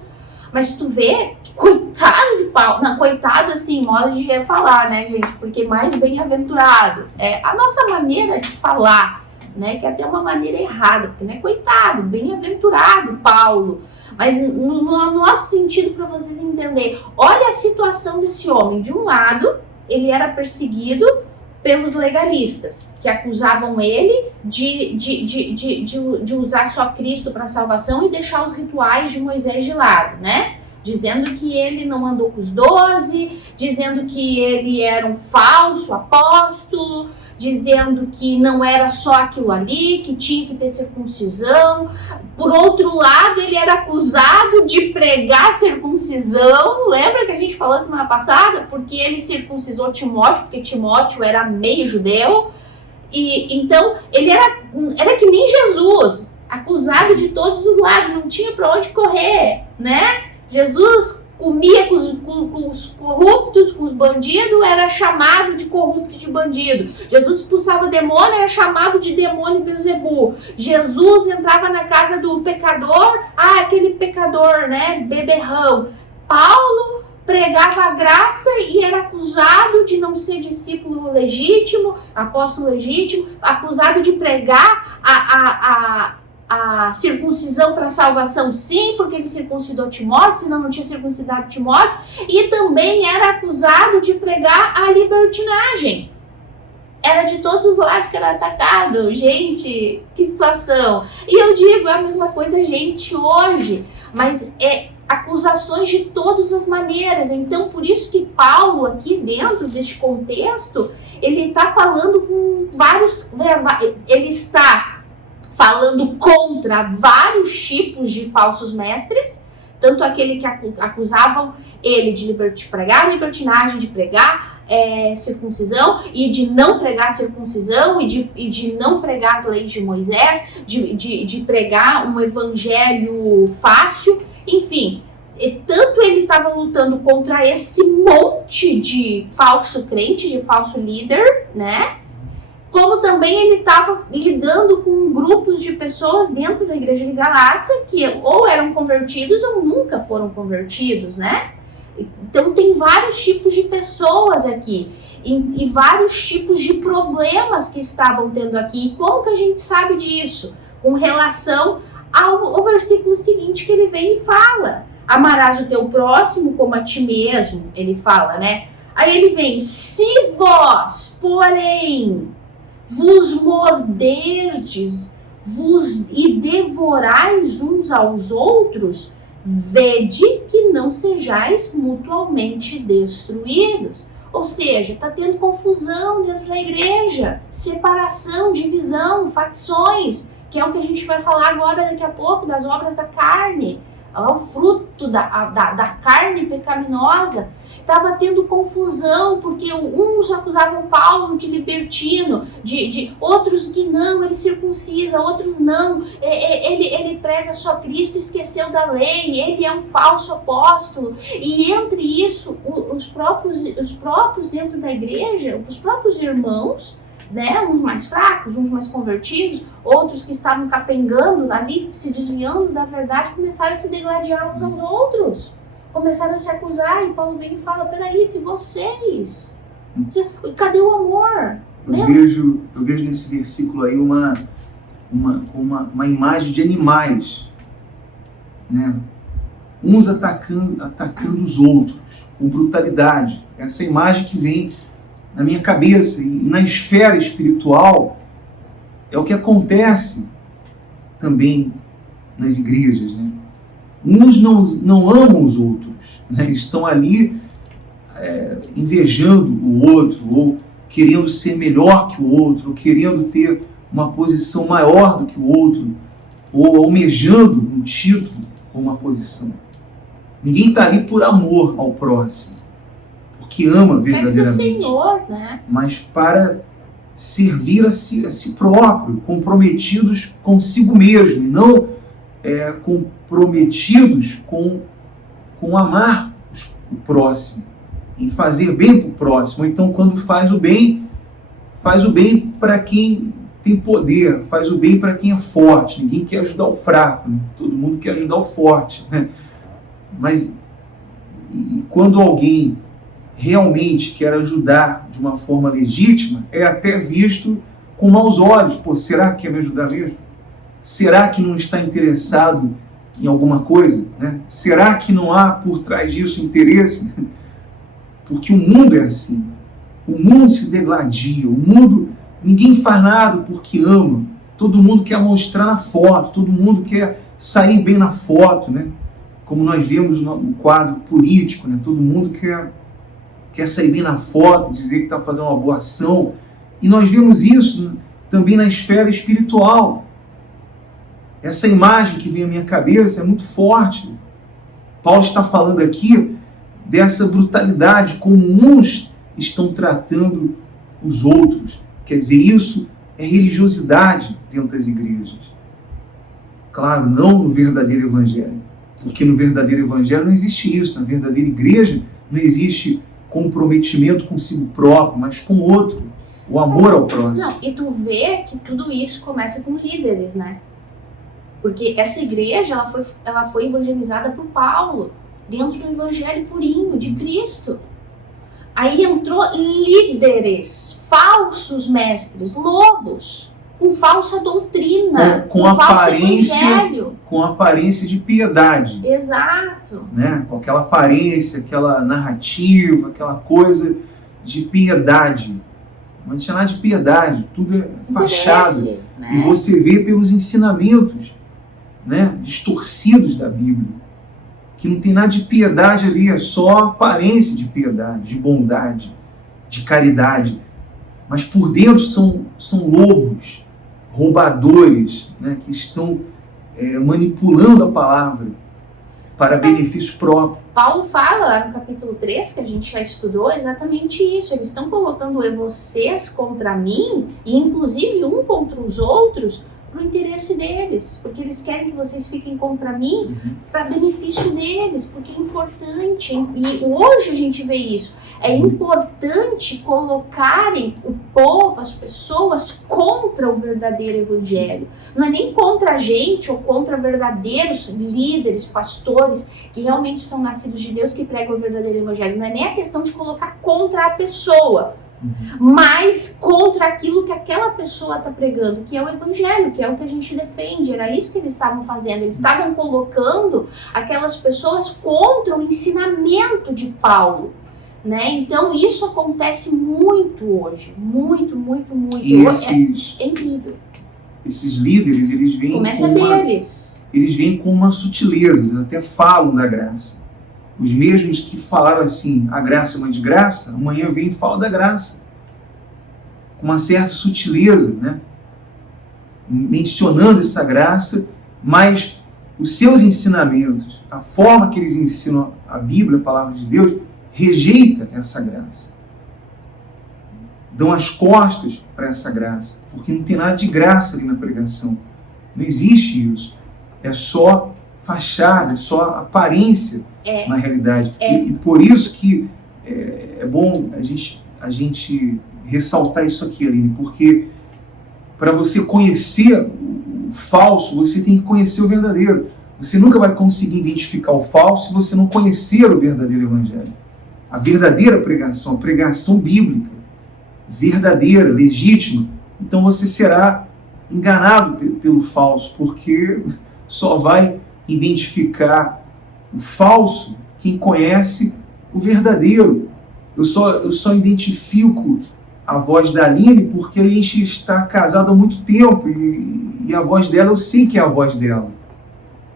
mas tu vê, coitado de Paulo, não, coitado assim, modo de falar, né, gente, porque mais bem-aventurado, é a nossa maneira de falar, né, que é até uma maneira errada, porque não é coitado, bem-aventurado Paulo, mas no nosso sentido para vocês entenderem, olha a situação desse homem, de um lado, ele era perseguido pelos legalistas, que acusavam ele de usar só Cristo para salvação e deixar os rituais de Moisés de lado, né? Dizendo que ele não andou com os 12, dizendo que ele era um falso apóstolo, dizendo que não era só aquilo ali, que tinha que ter circuncisão. Por outro lado, ele era acusado de pregar circuncisão. Lembra que a gente falou semana passada? Porque ele circuncisou Timóteo, porque Timóteo era meio judeu. E então, ele era que nem Jesus, acusado de todos os lados, não tinha para onde correr, né? Jesus comia com os corruptos, com os bandidos, era chamado de corrupto, de bandido. Jesus expulsava demônio, era chamado de demônio Beelzebu. Jesus entrava na casa do pecador, aquele pecador, né, beberrão. Paulo pregava a graça e era acusado de não ser discípulo legítimo, apóstolo legítimo, acusado de pregar a circuncisão para salvação, sim, porque ele circuncidou Timóteo, senão não tinha circuncidado Timóteo, e também era acusado de pregar a libertinagem. Era de todos os lados que era atacado. Gente, que situação. E eu digo, é a mesma coisa, gente, hoje, mas acusações de todas as maneiras. Então, por isso que Paulo, aqui dentro deste contexto, ele está falando com vários, ele está falando contra vários tipos de falsos mestres, tanto aquele que acusavam ele de pregar libertinagem, de pregar circuncisão, e de não pregar circuncisão, e de não pregar as leis de Moisés, de pregar um evangelho fácil, enfim. Tanto ele estava lutando contra esse monte de falso crente, de falso líder, né? Como também ele estava lidando com grupos de pessoas dentro da igreja de Galácia que ou eram convertidos ou nunca foram convertidos, né? Então tem vários tipos de pessoas aqui e vários tipos de problemas que estavam tendo aqui. E como que a gente sabe disso? Com relação ao versículo seguinte que ele vem e fala: amarás o teu próximo como a ti mesmo, ele fala, né? Aí ele vem: se vós, porém, vos morderdes e devorais uns aos outros, vede que não sejais mutuamente destruídos. Ou seja, está tendo confusão dentro da igreja, separação, divisão, facções, que é o que a gente vai falar agora daqui a pouco, das obras da carne, o fruto da carne pecaminosa. Estava tendo confusão, porque uns acusavam Paulo de libertino, de outros que não, ele circuncisa, outros não, ele prega só Cristo, esqueceu da lei, ele é um falso apóstolo. E entre isso, os próprios dentro da igreja, os próprios irmãos, né, uns mais fracos, uns mais convertidos, outros que estavam capengando ali, se desviando da verdade, começaram a se degladiar uns aos outros. Começaram a se acusar, e Paulo vem e fala: peraí, se vocês... Cadê o amor? Eu vejo nesse versículo aí uma imagem de animais, né? Uns atacando os outros com brutalidade. Essa imagem que vem na minha cabeça. E na esfera espiritual é o que acontece também nas igrejas, né? Uns não amam os outros, né? Estão ali invejando o outro, ou querendo ser melhor que o outro, ou querendo ter uma posição maior do que o outro, ou almejando um título ou uma posição. Ninguém está ali por amor ao próximo, porque ama verdadeiramente. Quer ser Senhor, né? Mas para servir a si próprio, comprometidos consigo mesmo, e não comprometidos com amar o próximo, em fazer bem para o próximo. Então, quando faz o bem para quem tem poder, faz o bem para quem é forte. Ninguém quer ajudar o fraco, né? Todo mundo quer ajudar o forte, né? Mas e quando alguém realmente quer ajudar de uma forma legítima, é até visto com maus olhos. Pô, será que quer me ajudar mesmo? Será que não está interessado em alguma coisa, né? Será que não há por trás disso interesse? Porque o mundo é assim. O mundo se degladia. O mundo, ninguém faz nada porque ama. Todo mundo quer mostrar na foto. Todo mundo quer sair bem na foto, né? Como nós vemos no quadro político, né? Todo mundo quer sair bem na foto, dizer que está fazendo uma boa ação. E nós vemos isso também na esfera espiritual. Essa imagem que vem à minha cabeça é muito forte. Paulo está falando aqui dessa brutalidade, como uns estão tratando os outros. Quer dizer, isso é religiosidade dentro das igrejas. Claro, não no verdadeiro evangelho. Porque no verdadeiro evangelho não existe isso. Na verdadeira igreja não existe comprometimento consigo próprio, mas com o outro. O amor ao próximo. Não, e tu vê que tudo isso começa com líderes, né? Porque essa igreja, ela foi evangelizada por Paulo, dentro do evangelho purinho de Cristo. Aí entrou líderes, falsos mestres, lobos, com falsa doutrina, com falso evangelho. Com aparência de piedade. Exato. Né? Com aquela aparência, aquela narrativa, aquela coisa de piedade. Não tinha nada de piedade, tudo é fachada. Né? E você vê pelos ensinamentos, né, distorcidos da Bíblia, que não tem nada de piedade ali, é só aparência de piedade, de bondade, de caridade. Mas por dentro são lobos, roubadores, né, que estão manipulando a palavra para benefício próprio. Paulo fala lá no capítulo 3, que a gente já estudou, exatamente isso. Eles estão colocando vocês contra mim, e inclusive um contra os outros, para o interesse deles, porque eles querem que vocês fiquem contra mim para benefício deles, porque é importante, e hoje a gente vê isso, é importante colocarem o povo, as pessoas, contra o verdadeiro evangelho. Não é nem contra a gente ou contra verdadeiros líderes, pastores, que realmente são nascidos de Deus, que pregam o verdadeiro evangelho. Não é nem a questão de colocar contra a pessoa, mas contra aquilo que aquela pessoa está pregando, que é o evangelho, que é o que a gente defende. Era isso que eles estavam fazendo. Eles estavam colocando aquelas pessoas contra o ensinamento de Paulo, né? Então isso acontece muito hoje, muito. E é incrível. Esses líderes, eles vêm eles vêm com uma sutileza, eles até falam da graça. Os mesmos que falaram assim, a graça é uma desgraça, amanhã vem e fala da graça. Com uma certa sutileza, né? Mencionando essa graça, mas os seus ensinamentos, a forma que eles ensinam a Bíblia, a palavra de Deus, rejeita essa graça. Dão as costas para essa graça, porque não tem nada de graça ali na pregação. Não existe isso. É só fachada, é só aparência na realidade. E por isso que é bom a gente ressaltar isso aqui, Aline, porque para você conhecer o falso, você tem que conhecer o verdadeiro. Você nunca vai conseguir identificar o falso se você não conhecer o verdadeiro evangelho. A verdadeira pregação, a pregação bíblica, verdadeira, legítima, então você será enganado pelo falso, porque só vai identificar o falso quem conhece o verdadeiro. Eu só identifico a voz da Aline porque a gente está casado há muito tempo e a voz dela eu sei que é a voz dela.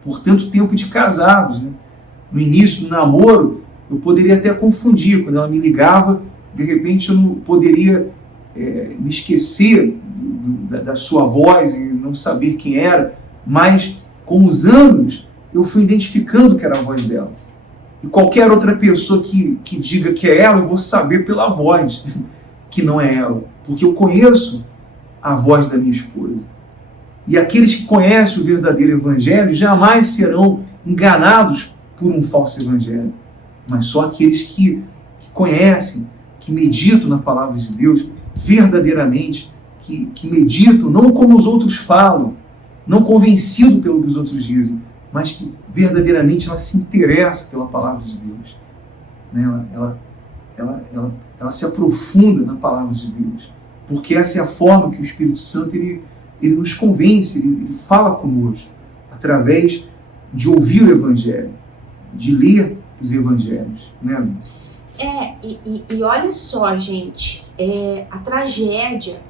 Por tanto tempo de casados, né? No início do namoro, eu poderia até confundir. Quando ela me ligava, de repente eu não poderia me esquecer da sua voz e não saber quem era, mas com os anos eu fui identificando que era a voz dela. E qualquer outra pessoa que diga que é ela, eu vou saber pela voz que não é ela, porque eu conheço a voz da minha esposa. E aqueles que conhecem o verdadeiro evangelho jamais serão enganados por um falso evangelho, mas só aqueles que conhecem, que meditam na palavra de Deus verdadeiramente, que meditam não como os outros falam, não convencido pelo que os outros dizem, mas que verdadeiramente ela se interessa pela palavra de Deus. Né? Ela se aprofunda na palavra de Deus, porque essa é a forma que o Espírito Santo ele nos convence, ele fala conosco, através de ouvir o Evangelho, de ler os Evangelhos. Né, Aline? E olha só, gente, a tragédia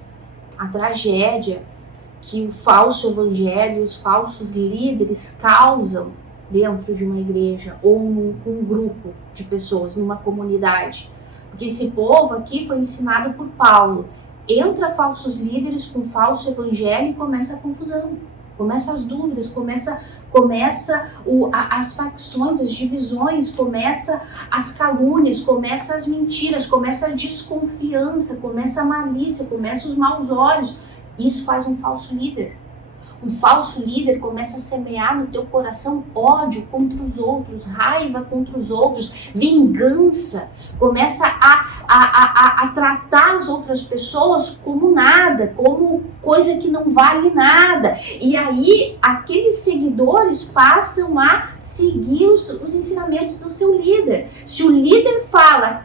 que o falso evangelho, os falsos líderes causam dentro de uma igreja ou num grupo de pessoas, numa comunidade. Porque esse povo aqui foi ensinado por Paulo. Entra falsos líderes com falso evangelho e começa a confusão. Começa as dúvidas, começa as facções, as divisões, começa as calúnias, começa as mentiras, começa a desconfiança, começa a malícia, começa os maus olhos. Isso faz um falso líder. Um falso líder começa a semear no teu coração ódio contra os outros, raiva contra os outros, vingança. Começa a tratar as outras pessoas como nada, como coisa que não vale nada. E aí, aqueles seguidores passam a seguir os ensinamentos do seu líder. Se o líder fala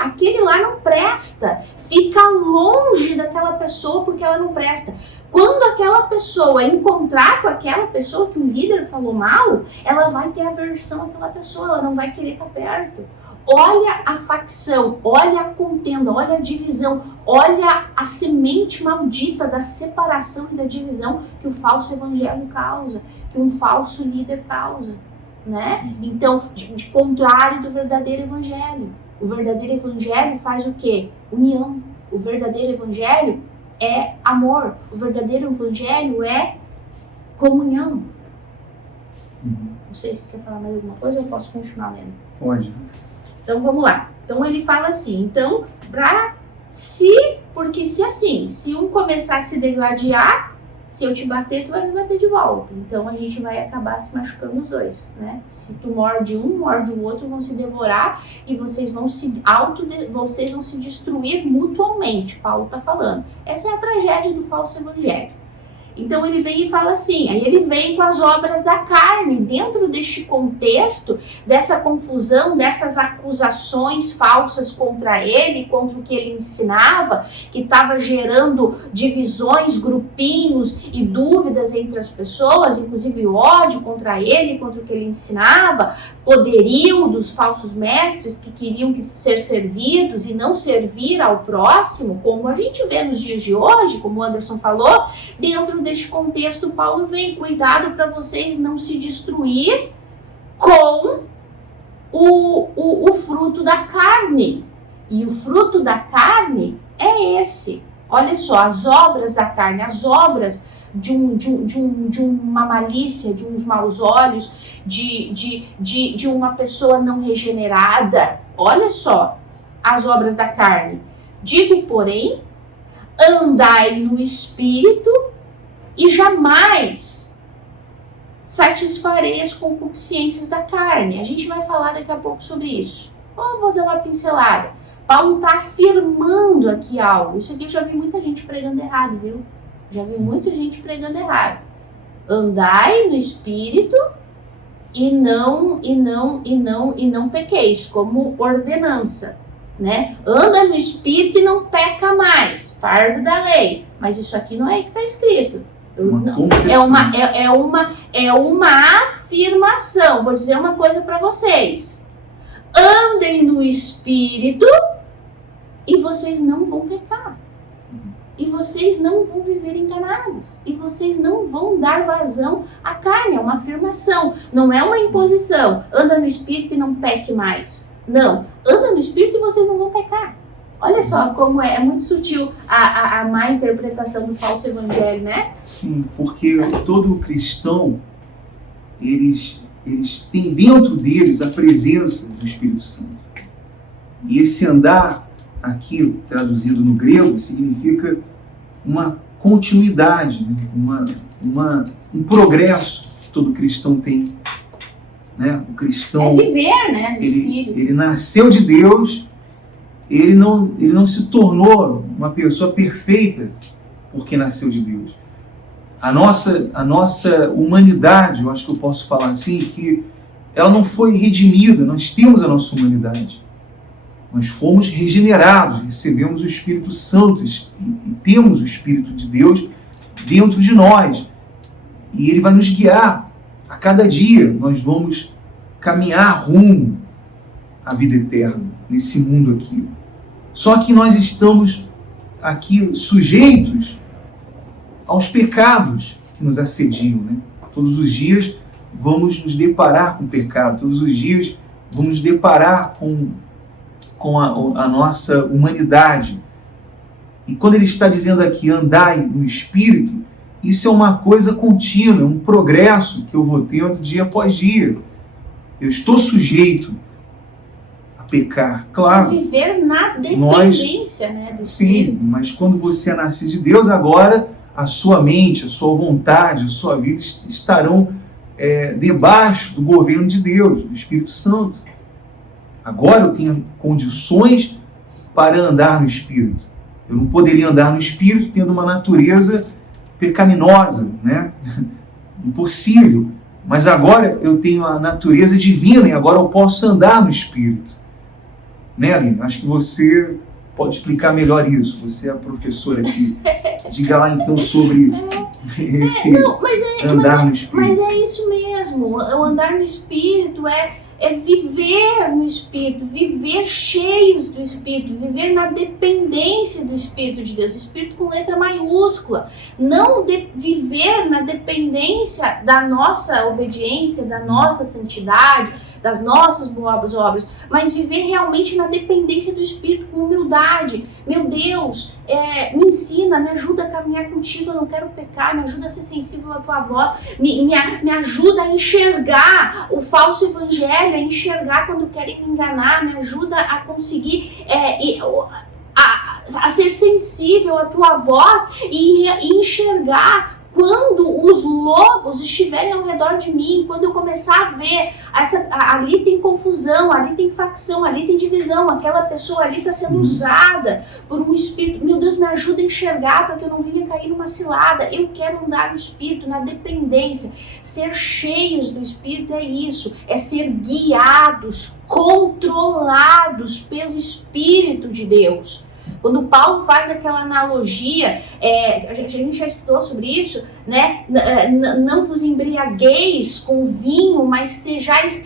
aquele lá não presta, fica longe daquela pessoa porque ela não presta. Quando aquela pessoa encontrar com aquela pessoa que o líder falou mal, ela vai ter aversão àquela pessoa, ela não vai querer estar perto. Olha a facção, olha a contenda, olha a divisão, olha a semente maldita da separação e da divisão que o falso evangelho causa, que um falso líder causa, né? Então, de contrário do verdadeiro evangelho. O verdadeiro evangelho faz o quê? União. O verdadeiro evangelho é amor. O verdadeiro evangelho é comunhão. Não sei se você quer falar mais alguma coisa ou eu posso continuar lendo? Pode. Então vamos lá. Então ele fala assim, então, porque se um começar a se degladiar, se eu te bater, tu vai me bater de volta. Então a gente vai acabar se machucando os dois, né? Se tu morde um, morde o outro, vão se devorar e vocês vão se destruir mutuamente. Paulo está falando. Essa é a tragédia do falso evangelho. Então ele vem e fala assim, aí ele vem com as obras da carne, dentro deste contexto, dessa confusão, dessas acusações falsas contra ele, contra o que ele ensinava, que estava gerando divisões, grupinhos e dúvidas entre as pessoas, inclusive ódio contra ele, contra o que ele ensinava, poderio dos falsos mestres que queriam ser servidos e não servir ao próximo, como a gente vê nos dias de hoje, como o Anderson falou, dentro deste contexto, Paulo vem, cuidado para vocês não se destruir com o fruto da carne. E o fruto da carne é esse. Olha só, as obras da carne, as obras de uma malícia, de uns maus olhos, de uma pessoa não regenerada. Olha só, as obras da carne. Digo, porém, andai no Espírito e jamais satisfarei as concupiscências da carne. A gente vai falar daqui a pouco sobre isso. Ou vou dar uma pincelada. Paulo está afirmando aqui algo. Isso aqui eu já vi muita gente pregando errado, viu? Já vi muita gente pregando errado. Andai no Espírito e não pequeis, como ordenança, né? Anda no Espírito e não peca mais, fardo da lei. Mas isso aqui não é que está escrito. É uma afirmação. Vou dizer uma coisa para vocês. Andem no Espírito e vocês não vão pecar. E vocês não vão viver enganados. E vocês não vão dar vazão à carne. É uma afirmação. Não é uma imposição. Anda no Espírito e não peque mais. Não. Anda no Espírito e vocês não vão pecar. Olha só como é muito sutil a má interpretação do falso evangelho, né? Sim, porque todo cristão, eles têm dentro deles a presença do Espírito Santo. E esse andar aqui traduzido no grego, significa uma continuidade, né? Um progresso que todo cristão tem. Né? O cristão, viver, né, no Espírito. Ele nasceu de Deus, ele não se tornou uma pessoa perfeita porque nasceu de Deus. A nossa humanidade, eu acho que eu posso falar assim, que ela não foi redimida, nós temos a nossa humanidade. Nós fomos regenerados, recebemos o Espírito Santo e temos o Espírito de Deus dentro de nós. E ele vai nos guiar. A cada dia nós vamos caminhar rumo à vida eterna, nesse mundo aqui. Só que nós estamos aqui sujeitos aos pecados que nos assediam, né? Todos os dias vamos nos deparar com o pecado, todos os dias vamos nos deparar com a nossa humanidade. E quando ele está dizendo aqui, andai no Espírito, isso é uma coisa contínua, um progresso que eu vou tendo dia após dia. Eu estou sujeito a pecar, claro. Viver na dependência, né, do Espírito. Sim, mas quando você é nascido de Deus, agora a sua mente, a sua vontade, a sua vida estarão debaixo do governo de Deus, do Espírito Santo. Agora eu tenho condições para andar no Espírito. Eu não poderia andar no Espírito tendo uma natureza pecaminosa, né? Impossível. Mas agora eu tenho a natureza divina e agora eu posso andar no Espírito. Né, Aline? Acho que você pode explicar melhor isso. Você é a professora aqui. Diga lá então sobre esse andar no Espírito. Mas é isso mesmo. O andar no Espírito é viver no Espírito, viver cheios do Espírito, viver na dependência do Espírito de Deus, Espírito com letra maiúscula, não viver na dependência da nossa obediência, da nossa santidade, das nossas boas obras, mas viver realmente na dependência do Espírito com humildade. Meu Deus, me ensina, me ajuda a caminhar contigo, eu não quero pecar, me ajuda a ser sensível à tua voz, me ajuda a enxergar o falso evangelho, a enxergar quando querem me enganar, me ajuda a conseguir a ser sensível à tua voz e enxergar quando os lobos estiverem ao redor de mim, quando eu começar a ver, ali tem confusão, ali tem facção, ali tem divisão, aquela pessoa ali está sendo usada por um espírito. Meu Deus, me ajuda a enxergar para que eu não venha cair numa cilada. Eu quero andar no Espírito, na dependência. Ser cheios do Espírito é isso, é ser guiados, controlados pelo Espírito de Deus. Quando Paulo faz aquela analogia, a gente já estudou sobre isso, né? Não vos embriagueis com vinho, mas sejais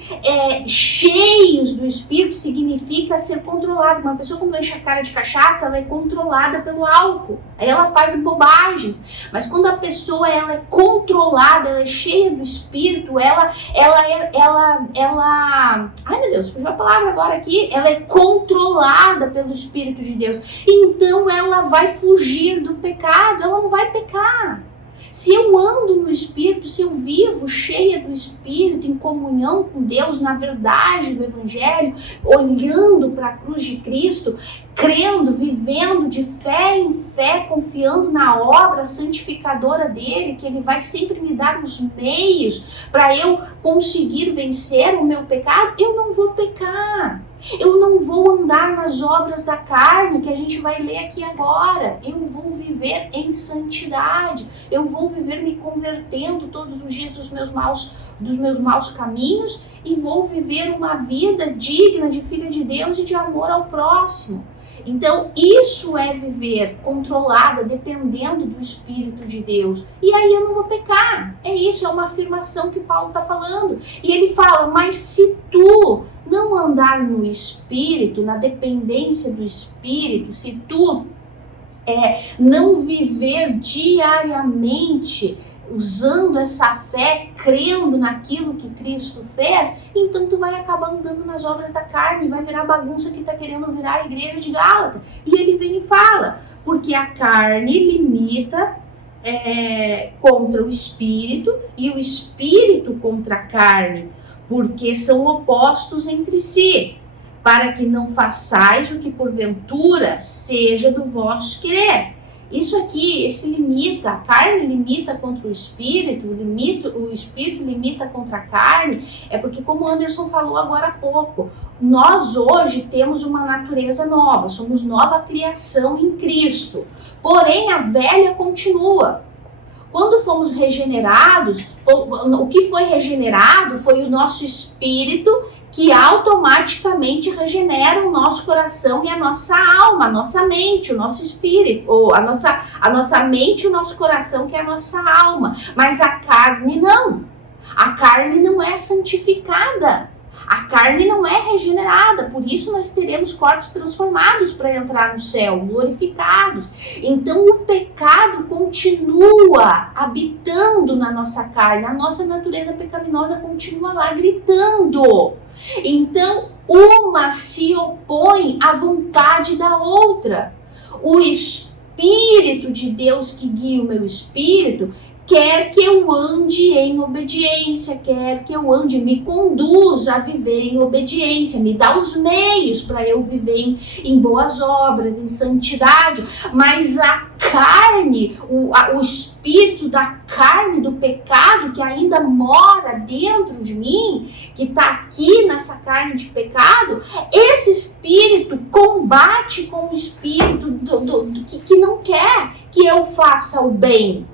cheios do Espírito, significa ser controlado. Uma pessoa quando enche a cara de cachaça, ela é controlada pelo álcool. Aí ela faz bobagens. Mas quando a pessoa ela é controlada, ela é cheia do Espírito, ai meu Deus, fugiu a palavra agora aqui. Ela é controlada pelo Espírito de Deus. Então ela vai fugir do pecado, ela não vai pecar. Se eu ando no Espírito, se eu vivo cheia do Espírito, em comunhão com Deus, na verdade do Evangelho, olhando para a cruz de Cristo, crendo, vivendo de fé em fé, confiando na obra santificadora dele, que ele vai sempre me dar os meios para eu conseguir vencer o meu pecado, eu não vou pecar. Eu não vou andar nas obras da carne, que a gente vai ler aqui agora. Eu vou viver em santidade. Eu vou viver me convertendo todos os dias dos meus maus caminhos e vou viver uma vida digna de filha de Deus e de amor ao próximo. Então, isso é viver controlada, dependendo do Espírito de Deus. E aí eu não vou pecar. É isso, é uma afirmação que Paulo está falando. E ele fala, mas se tu não andar no Espírito, na dependência do Espírito, se tu não viver diariamente usando essa fé, crendo naquilo que Cristo fez, então tu vai acabar andando nas obras da carne, vai virar bagunça que está querendo virar a igreja de Gálatas. E ele vem e fala, porque a carne limita contra o Espírito e o Espírito contra a carne, porque são opostos entre si, para que não façais o que porventura seja do vosso querer. Isso aqui, esse limita, a carne limita contra o espírito limita contra a carne, é porque, como o Anderson falou agora há pouco, nós hoje temos uma natureza nova, somos nova criação em Cristo, porém a velha continua. Quando fomos regenerados, o que foi regenerado foi o nosso espírito, que automaticamente regenera o nosso coração e a nossa alma, a nossa mente, o nosso espírito, ou a nossa mente e o nosso coração, que é a nossa alma. Mas a carne não. A carne não é santificada. A carne não é regenerada, por isso nós teremos corpos transformados para entrar no céu, glorificados. Então o pecado continua habitando na nossa carne, a nossa natureza pecaminosa continua lá gritando. Então uma se opõe à vontade da outra. O Espírito de Deus que guia o meu espírito quer que eu ande em obediência, quer que eu ande, me conduza a viver em obediência, me dá os meios para eu viver em boas obras, em santidade. Mas a carne, o espírito da carne, do pecado que ainda mora dentro de mim, que está aqui nessa carne de pecado, esse espírito combate com o espírito que não quer que eu faça o bem.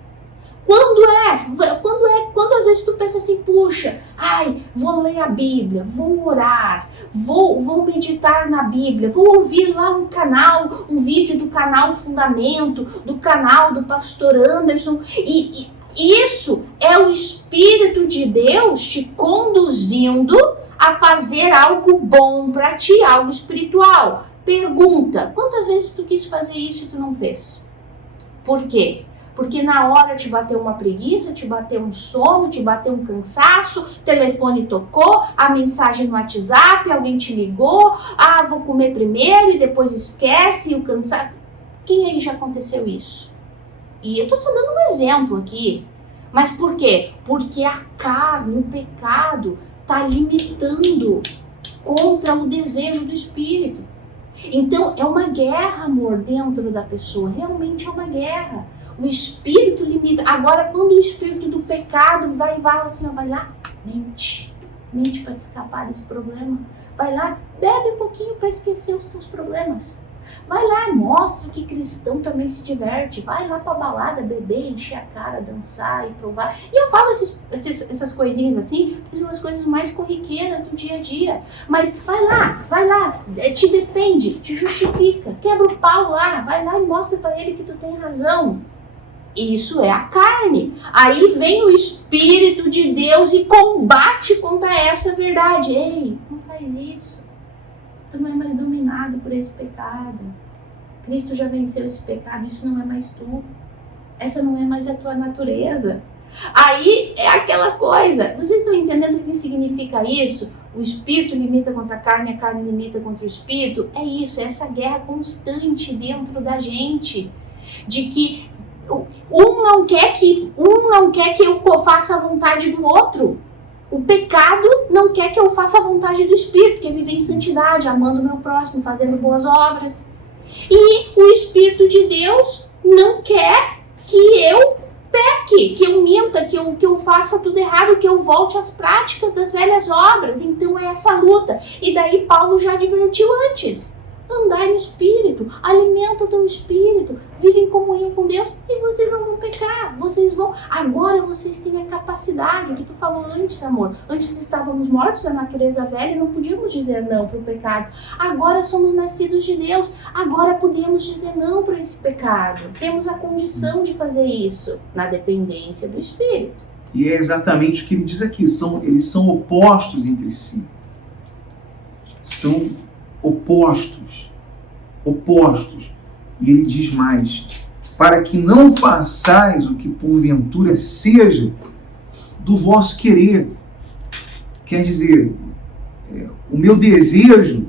Quando às vezes tu pensa assim, puxa, vou ler a Bíblia, vou orar, vou meditar na Bíblia, vou ouvir lá um vídeo do canal Fundamento, do canal do pastor Anderson, e isso é o Espírito de Deus te conduzindo a fazer algo bom para ti, algo espiritual. Pergunta, quantas vezes tu quis fazer isso e tu não fez? Por quê? Porque na hora te bateu uma preguiça, te bateu um sono, te bateu um cansaço, o telefone tocou, a mensagem no WhatsApp, alguém te ligou, vou comer primeiro e depois esquece, e o cansaço. Quem aí já aconteceu isso? E eu tô só dando um exemplo aqui. Mas por quê? Porque a carne, o pecado, tá limitando contra o desejo do Espírito. Então é uma guerra, amor, dentro da pessoa. Realmente é uma guerra. O espírito limita. Agora, quando o espírito do pecado vai assim, vai lá, mente para te escapar desse problema. Vai lá, bebe um pouquinho para esquecer os teus problemas. Vai lá, mostra que cristão também se diverte. Vai lá pra balada, beber, encher a cara, dançar e provar. E eu falo essas coisinhas assim, porque são as coisas mais corriqueiras do dia a dia. Mas vai lá, te defende, te justifica, quebra o pau lá, vai lá e mostra pra ele que tu tem razão. Isso é a carne. Aí vem o Espírito de Deus e combate contra essa verdade. Ei, não faz isso. Tu não é mais dominado por esse pecado. Cristo já venceu esse pecado, isso não é mais tu. Essa não é mais a tua natureza. Aí é aquela coisa, vocês estão entendendo o que significa isso? O espírito limita contra a carne limita contra o espírito. É isso, é essa guerra constante dentro da gente. De que um não quer que eu faça a vontade do outro. O pecado não quer que eu faça a vontade do Espírito, que é viver em santidade, amando o meu próximo, fazendo boas obras. E o Espírito de Deus não quer que eu peque, que eu minta, que eu faça tudo errado, que eu volte às práticas das velhas obras. Então é essa luta. E daí Paulo já advertiu antes. Andai no Espírito, alimenta o teu Espírito, vive em comunhão com Deus e vocês não vão pecar, agora vocês têm a capacidade, o que tu falou antes, amor, antes estávamos mortos, a natureza velha, não podíamos dizer não para o pecado, agora somos nascidos de Deus, agora podemos dizer não para esse pecado, temos a condição de fazer isso, na dependência do Espírito. E é exatamente o que ele diz aqui, eles são opostos entre si, são opostos, e ele diz mais, para que não façais o que porventura seja do vosso querer. Quer dizer, o meu desejo,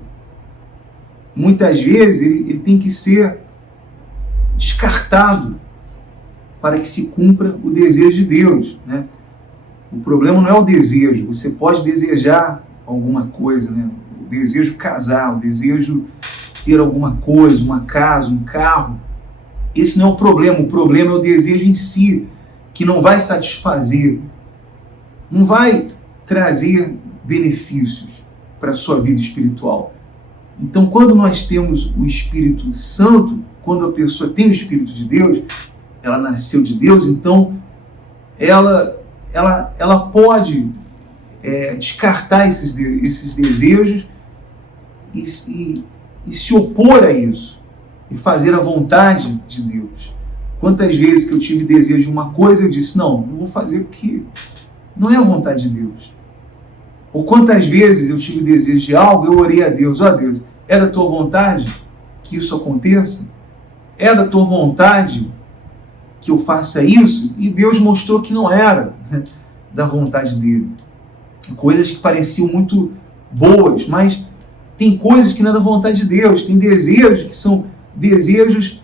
muitas vezes, ele tem que ser descartado para que se cumpra o desejo de Deus, né? O problema não é o desejo, você pode desejar alguma coisa, né? desejo casar, o desejo ter alguma coisa, uma casa, um carro. Esse não é o problema é o desejo em si, que não vai satisfazer, não vai trazer benefícios para a sua vida espiritual. Então, quando nós temos o Espírito Santo, quando a pessoa tem o Espírito de Deus, ela nasceu de Deus, então ela pode descartar esses desejos e se opor a isso e fazer a vontade de Deus. Quantas vezes que eu tive desejo de uma coisa, eu disse, não vou fazer porque não é a vontade de Deus. Ou quantas vezes eu tive desejo de algo, eu orei a Deus, ó Deus, é da tua vontade que isso aconteça? É da tua vontade que eu faça isso? E Deus mostrou que não era da vontade dele. Coisas que pareciam muito boas, mas tem coisas que não é da vontade de Deus, tem desejos que são desejos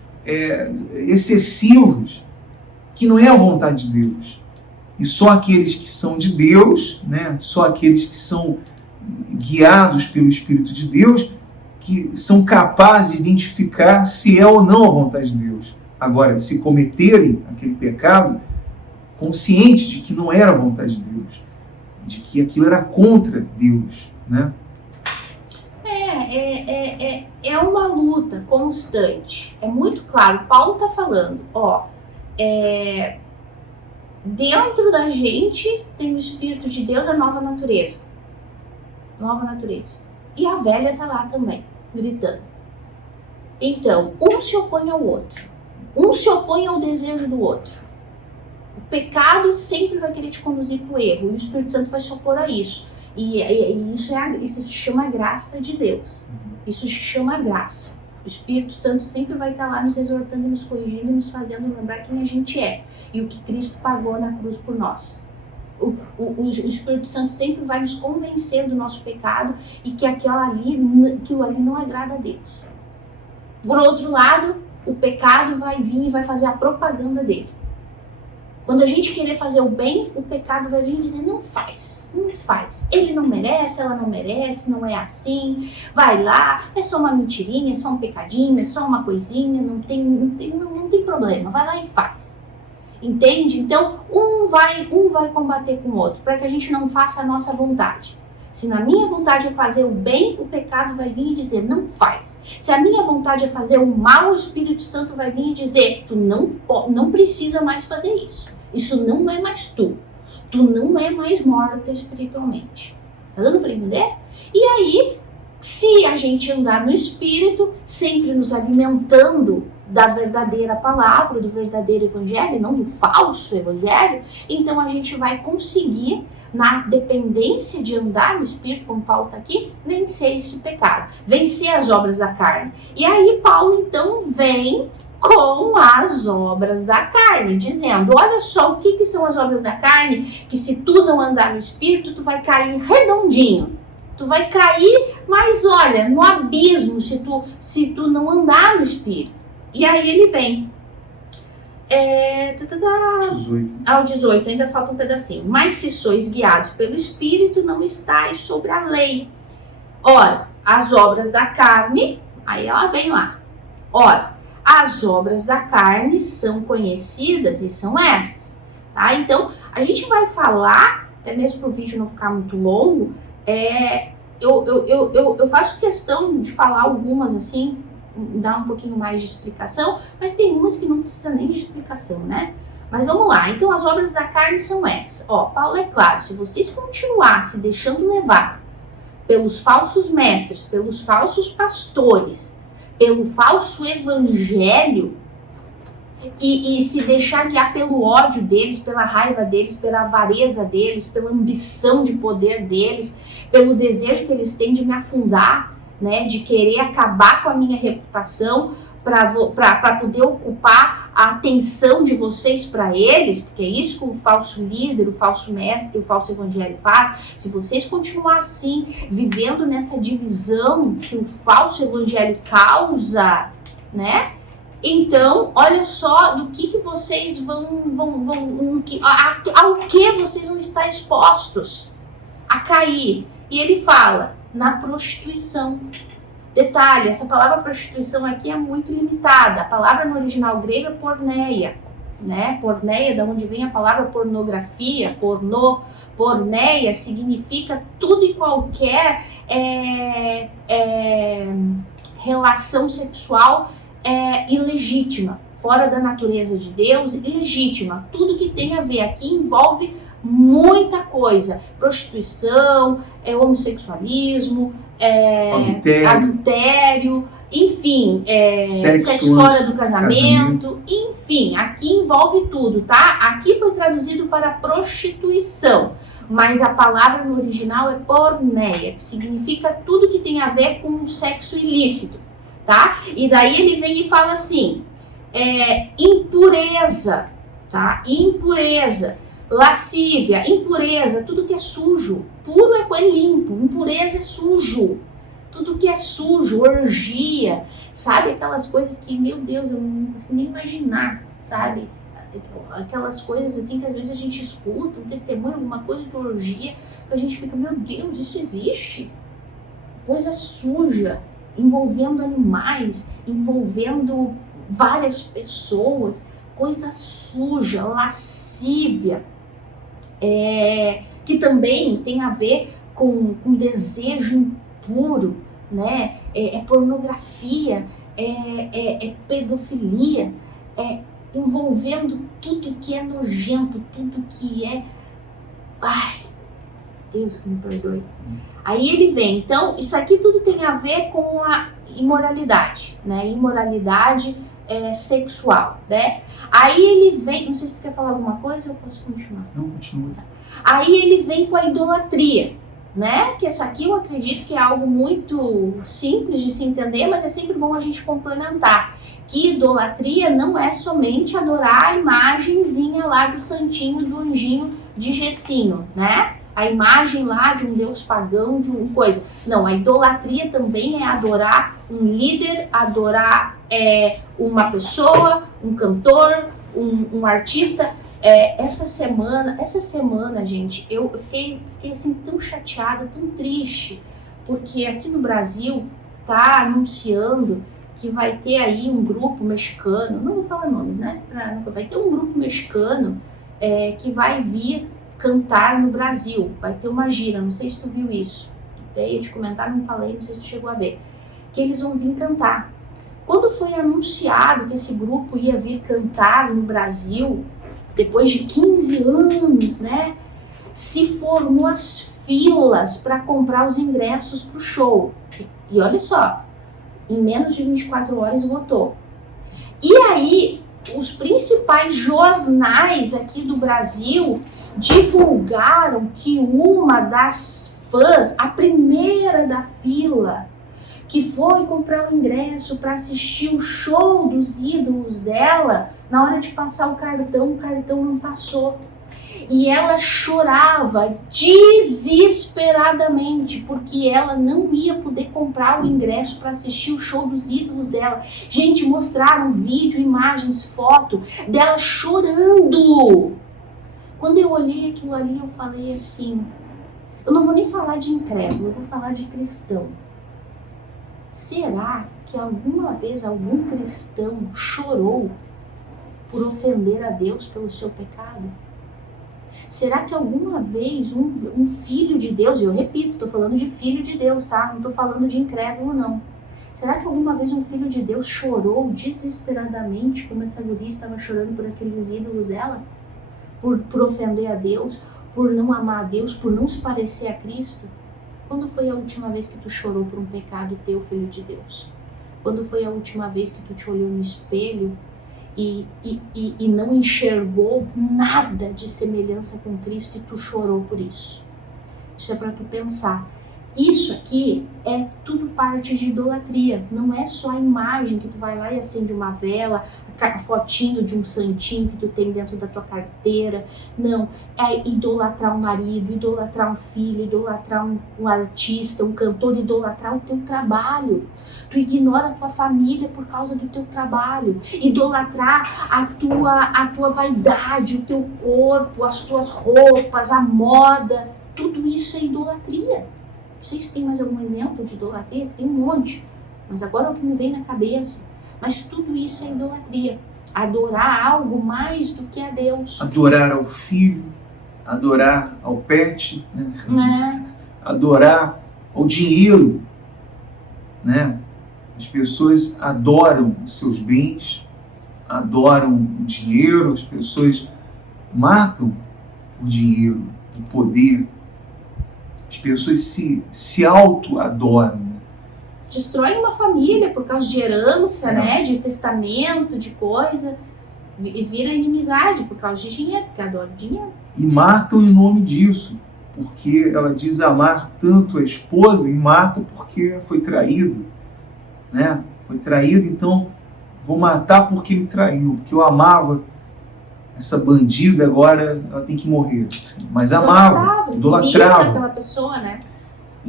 excessivos, que não é a vontade de Deus. E só aqueles que são de Deus, né, só aqueles que são guiados pelo Espírito de Deus, que são capazes de identificar se é ou não a vontade de Deus. Agora, se cometerem aquele pecado, conscientes de que não era a vontade de Deus, de que aquilo era contra Deus, né? É uma luta constante. É muito claro. Paulo está falando, dentro da gente tem o Espírito de Deus, a nova natureza. Nova natureza. E a velha está lá também, gritando. Então, um se opõe ao outro. Um se opõe ao desejo do outro. O pecado sempre vai querer te conduzir para o erro. E o Espírito Santo vai se opor a isso. E isso se chama graça de Deus. Isso se chama graça. O Espírito Santo sempre vai estar lá nos exortando, nos corrigindo, nos fazendo lembrar quem a gente é. E o que Cristo pagou na cruz por nós. O Espírito Santo sempre vai nos convencer do nosso pecado e que aquilo ali não agrada a Deus. Por outro lado, o pecado vai vir e vai fazer a propaganda dele. Quando a gente querer fazer o bem, o pecado vai vir e dizer, não faz. Ele não merece, ela não merece, não é assim. Vai lá, é só uma mentirinha, é só um pecadinho, é só uma coisinha, não tem problema, vai lá e faz. Entende? Então, um vai combater com o outro, para que a gente não faça a nossa vontade. Se na minha vontade é fazer o bem, o pecado vai vir e dizer, não faz. Se a minha vontade é fazer o mal, o Espírito Santo vai vir e dizer, tu não precisa mais fazer isso. Isso não é mais tu. Tu não é mais morta espiritualmente. Tá dando para entender? E aí, se a gente andar no Espírito, sempre nos alimentando da verdadeira palavra, do verdadeiro evangelho, não do falso evangelho, então a gente vai conseguir, na dependência de andar no Espírito, como Paulo está aqui, vencer esse pecado, vencer as obras da carne. E aí Paulo então vem com as obras da carne, dizendo, olha só o que são as obras da carne, que se tu não andar no Espírito, tu vai cair redondinho. Tu vai cair, mas olha, no abismo, se tu não andar no Espírito. E aí ele vem. 18. Ao 18, ainda falta um pedacinho. Mas se sois guiados pelo Espírito, não estáis sobre a lei. Ora, as obras da carne, aí ela vem lá. Ora, as obras da carne são conhecidas e são essas. Tá? Então, a gente vai falar, até mesmo para o vídeo não ficar muito longo, eu faço questão de falar algumas assim, dar um pouquinho mais de explicação, mas tem umas que não precisa nem de explicação, né? Mas vamos lá, então as obras da carne são essas. Paulo é claro, se vocês continuarem se deixando levar pelos falsos mestres, pelos falsos pastores, pelo falso evangelho, e se deixar guiar pelo ódio deles, pela raiva deles, pela avareza deles, pela ambição de poder deles, pelo desejo que eles têm de me afundar, né, de querer acabar com a minha reputação para poder ocupar a atenção de vocês para eles, porque é isso que o falso líder, o falso mestre, o falso evangelho faz. Se vocês continuarem assim, vivendo nessa divisão que o falso evangelho causa, né? Então, olha só do que vocês ao que vocês vão estar expostos a cair. E ele fala, na prostituição. Detalhe, essa palavra prostituição aqui é muito limitada. A palavra no original grego é porneia, né? Porneia, da onde vem a palavra pornografia, pornô. Porneia significa tudo e qualquer relação sexual ilegítima, fora da natureza de Deus, ilegítima. Tudo que tem a ver aqui envolve muita coisa. Prostituição, homossexualismo, adultério, enfim, sexo fora do casamento, enfim, aqui envolve tudo, tá? Aqui foi traduzido para prostituição, mas a palavra no original é porneia, que significa tudo que tem a ver com o sexo ilícito, tá? E daí ele vem e fala assim, impureza, tá? Impureza, lascívia, impureza, tudo que é sujo. Puro é limpo, impureza é sujo. Tudo que é sujo, orgia, sabe? Aquelas coisas que, meu Deus, eu não consigo nem imaginar, sabe? Aquelas coisas assim que às vezes a gente escuta, um testemunho, alguma coisa de orgia, que a gente fica, meu Deus, isso existe? Coisa suja, envolvendo animais, envolvendo várias pessoas, coisa suja, lascívia, que também tem a ver com desejo impuro, né? Pornografia, pedofilia, envolvendo tudo que é nojento, tudo que ai, Deus que me perdoe. Aí ele vem, então, isso aqui tudo tem a ver com a imoralidade, né? Imoralidade sexual, né? Aí ele vem, não sei se tu quer falar alguma coisa, eu posso continuar. Não, continua. Aí ele vem com a idolatria, né? Que isso aqui eu acredito que é algo muito simples de se entender, mas é sempre bom a gente complementar. Que idolatria não é somente adorar a imagenzinha lá do santinho, do anjinho de gessinho, né? A imagem lá de um deus pagão, de uma coisa. Não, a idolatria também é adorar um líder, adorar uma pessoa, um cantor, um artista. Essa semana, gente, eu fiquei assim tão chateada, tão triste, porque aqui no Brasil tá anunciando que vai ter aí um grupo mexicano, não vou falar nomes, né? Vai ter um grupo mexicano que vai vir cantar no Brasil, vai ter uma gira, não sei se tu viu isso, eu te comentar, não falei, não sei se tu chegou a ver, que eles vão vir cantar. Quando foi anunciado que esse grupo ia vir cantar no Brasil, depois de 15 anos, né, se formou as filas para comprar os ingressos para o show. E olha só, em menos de 24 horas esgotou. E aí, os principais jornais aqui do Brasil divulgaram que uma das fãs, a primeira da fila, que foi comprar o ingresso para assistir o show dos ídolos dela, na hora de passar o cartão não passou. E ela chorava desesperadamente, porque ela não ia poder comprar o ingresso para assistir o show dos ídolos dela. Gente, mostraram vídeo, imagens, foto dela chorando. Quando eu olhei aquilo ali, eu falei assim, eu não vou nem falar de incrédulo, eu vou falar de cristão. Será que alguma vez algum cristão chorou por ofender a Deus pelo seu pecado? Será que alguma vez um filho de Deus, eu repito, estou falando de filho de Deus, tá? Não estou falando de incrédulo, não. Será que alguma vez um filho de Deus chorou desesperadamente como essa guria estava chorando por aqueles ídolos dela? Por ofender a Deus, por não amar a Deus, por não se parecer a Cristo? Quando foi a última vez que tu chorou por um pecado teu, filho de Deus? Quando foi a última vez que tu te olhou no espelho e não enxergou nada de semelhança com Cristo e tu chorou por isso? Isso é para tu pensar. Isso aqui é tudo parte de idolatria. Não é só a imagem que tu vai lá e acende uma vela, a fotinho de um santinho que tu tem dentro da tua carteira. Não, é idolatrar um marido, idolatrar um filho, idolatrar um artista, um cantor, idolatrar o teu trabalho. Tu ignora a tua família por causa do teu trabalho. Idolatrar a tua vaidade, o teu corpo, as tuas roupas, a moda. Tudo isso é idolatria. sei se tem mais algum exemplo de idolatria, tem um monte, mas agora é o que me vem na cabeça. Mas tudo isso é idolatria. Adorar algo mais do que a Deus. Adorar ao filho, adorar ao pet, né? Adorar ao dinheiro, né? As pessoas adoram os seus bens, adoram o dinheiro, as pessoas matam por dinheiro, por poder. As pessoas se auto-adoram. Destroem uma família por causa de herança, né? De testamento, de coisa. E vira inimizade por causa de dinheiro, porque adora o dinheiro. E matam em nome disso, porque ela diz amar tanto a esposa e mata porque foi traído, né? Foi traído, então vou matar porque me traiu, porque eu amava essa bandida, agora ela tem que morrer. Mas amava, idolatrava. Aquela pessoa, né?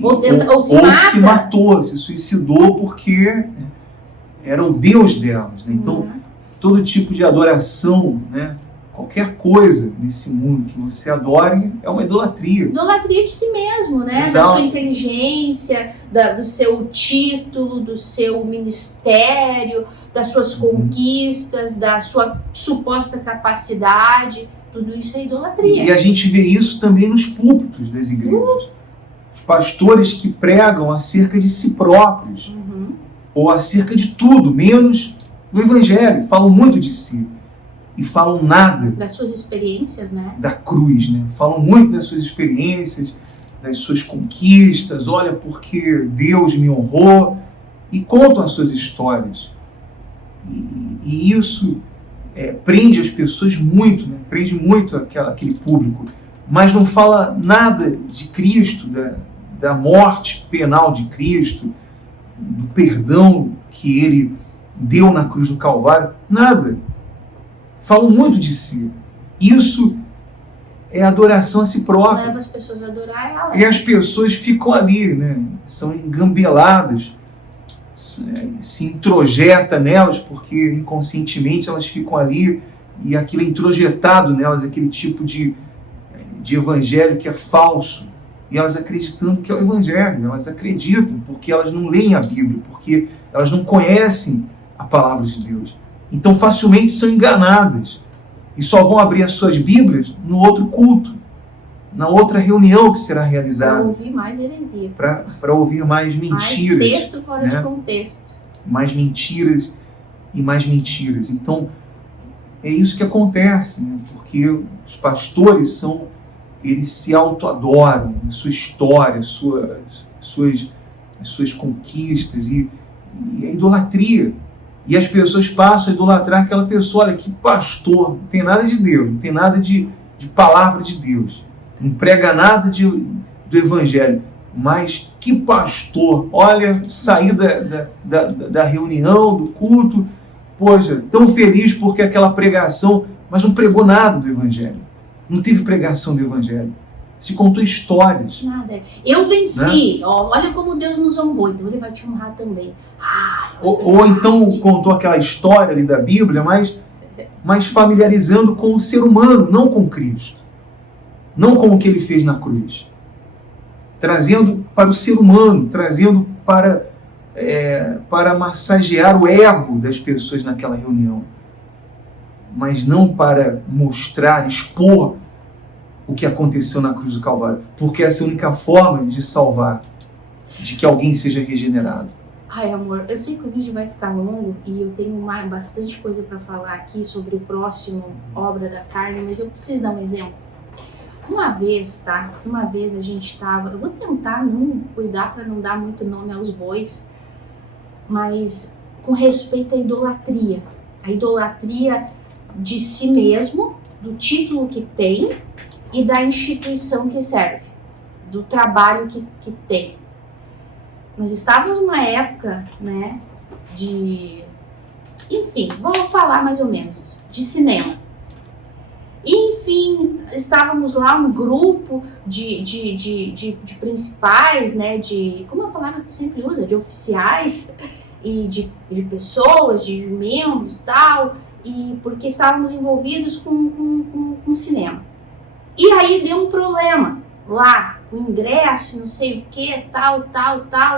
Ou se matou, se suicidou porque era o Deus delas, né? Então, todo tipo de adoração, né? Qualquer coisa nesse mundo que você adore é uma idolatria. Idolatria de si mesmo, né? Exato. Da sua inteligência, do seu título, do seu ministério, das suas conquistas, da sua suposta capacidade. Tudo isso é idolatria. E a gente vê isso também nos púlpitos das igrejas. Os pastores que pregam acerca de si próprios, ou acerca de tudo, menos do evangelho. Falam muito de si. E falam nada das suas experiências, né? Da cruz, né? Falam muito das suas experiências, das suas conquistas, olha porque Deus me honrou, e contam as suas histórias. E isso prende as pessoas muito, né? Prende muito aquele público, mas não fala nada de Cristo, da morte penal de Cristo, do perdão que Ele deu na cruz do Calvário, nada. Falam muito de si. Isso é adoração a si própria. Leva as pessoas a adorar ela. E as pessoas ficam ali, né? São engambeladas, se introjeta nelas, porque inconscientemente elas ficam ali e aquilo é introjetado nelas, aquele tipo de evangelho que é falso. E elas acreditando que é o evangelho, elas acreditam porque elas não leem a Bíblia, porque elas não conhecem a palavra de Deus. Então facilmente são enganadas e só vão abrir as suas Bíblias no outro culto, na outra reunião que será realizada. Para ouvir mais heresia. Para ouvir mais mentiras. Mais texto fora de contexto. Mais mentiras e mais mentiras. Então é isso que acontece, né? Porque os pastores eles se auto-adoram, a sua história, as suas conquistas e a idolatria. E as pessoas passam a idolatrar aquela pessoa. Olha, que pastor, não tem nada de Deus, não tem nada de palavra de Deus, não prega nada do evangelho, mas que pastor, olha, saí da reunião, do culto, poxa, tão feliz porque aquela pregação, mas não pregou nada do evangelho, não teve pregação do evangelho, se contou histórias. Nada. Eu venci, né? Olha como Deus nos honrou, então Ele vai te honrar também. Ou então contou aquela história ali da Bíblia, mas familiarizando com o ser humano, não com Cristo. Não com o que Ele fez na cruz. Trazendo para o ser humano, trazendo para massagear o ego das pessoas naquela reunião. Mas não para mostrar, expor o que aconteceu na cruz do Calvário. Porque essa é a única forma de salvar, de que alguém seja regenerado. Ai, amor, eu sei que o vídeo vai ficar longo e eu tenho bastante coisa para falar aqui sobre o próximo Obra da Carne, mas eu preciso dar um exemplo. Uma vez a gente estava... Eu vou tentar não cuidar para não dar muito nome aos bois, mas com respeito à idolatria. A idolatria de si mesmo, do título que tem e da instituição que serve, do trabalho que tem. Nós estávamos numa época, né, enfim, vou falar mais ou menos, de cinema. Enfim, estávamos lá um grupo de principais, né, como é a palavra que sempre usa, de oficiais e de pessoas, de membros e tal, e porque estávamos envolvidos com cinema. E aí deu um problema lá o ingresso, não sei o que, tal.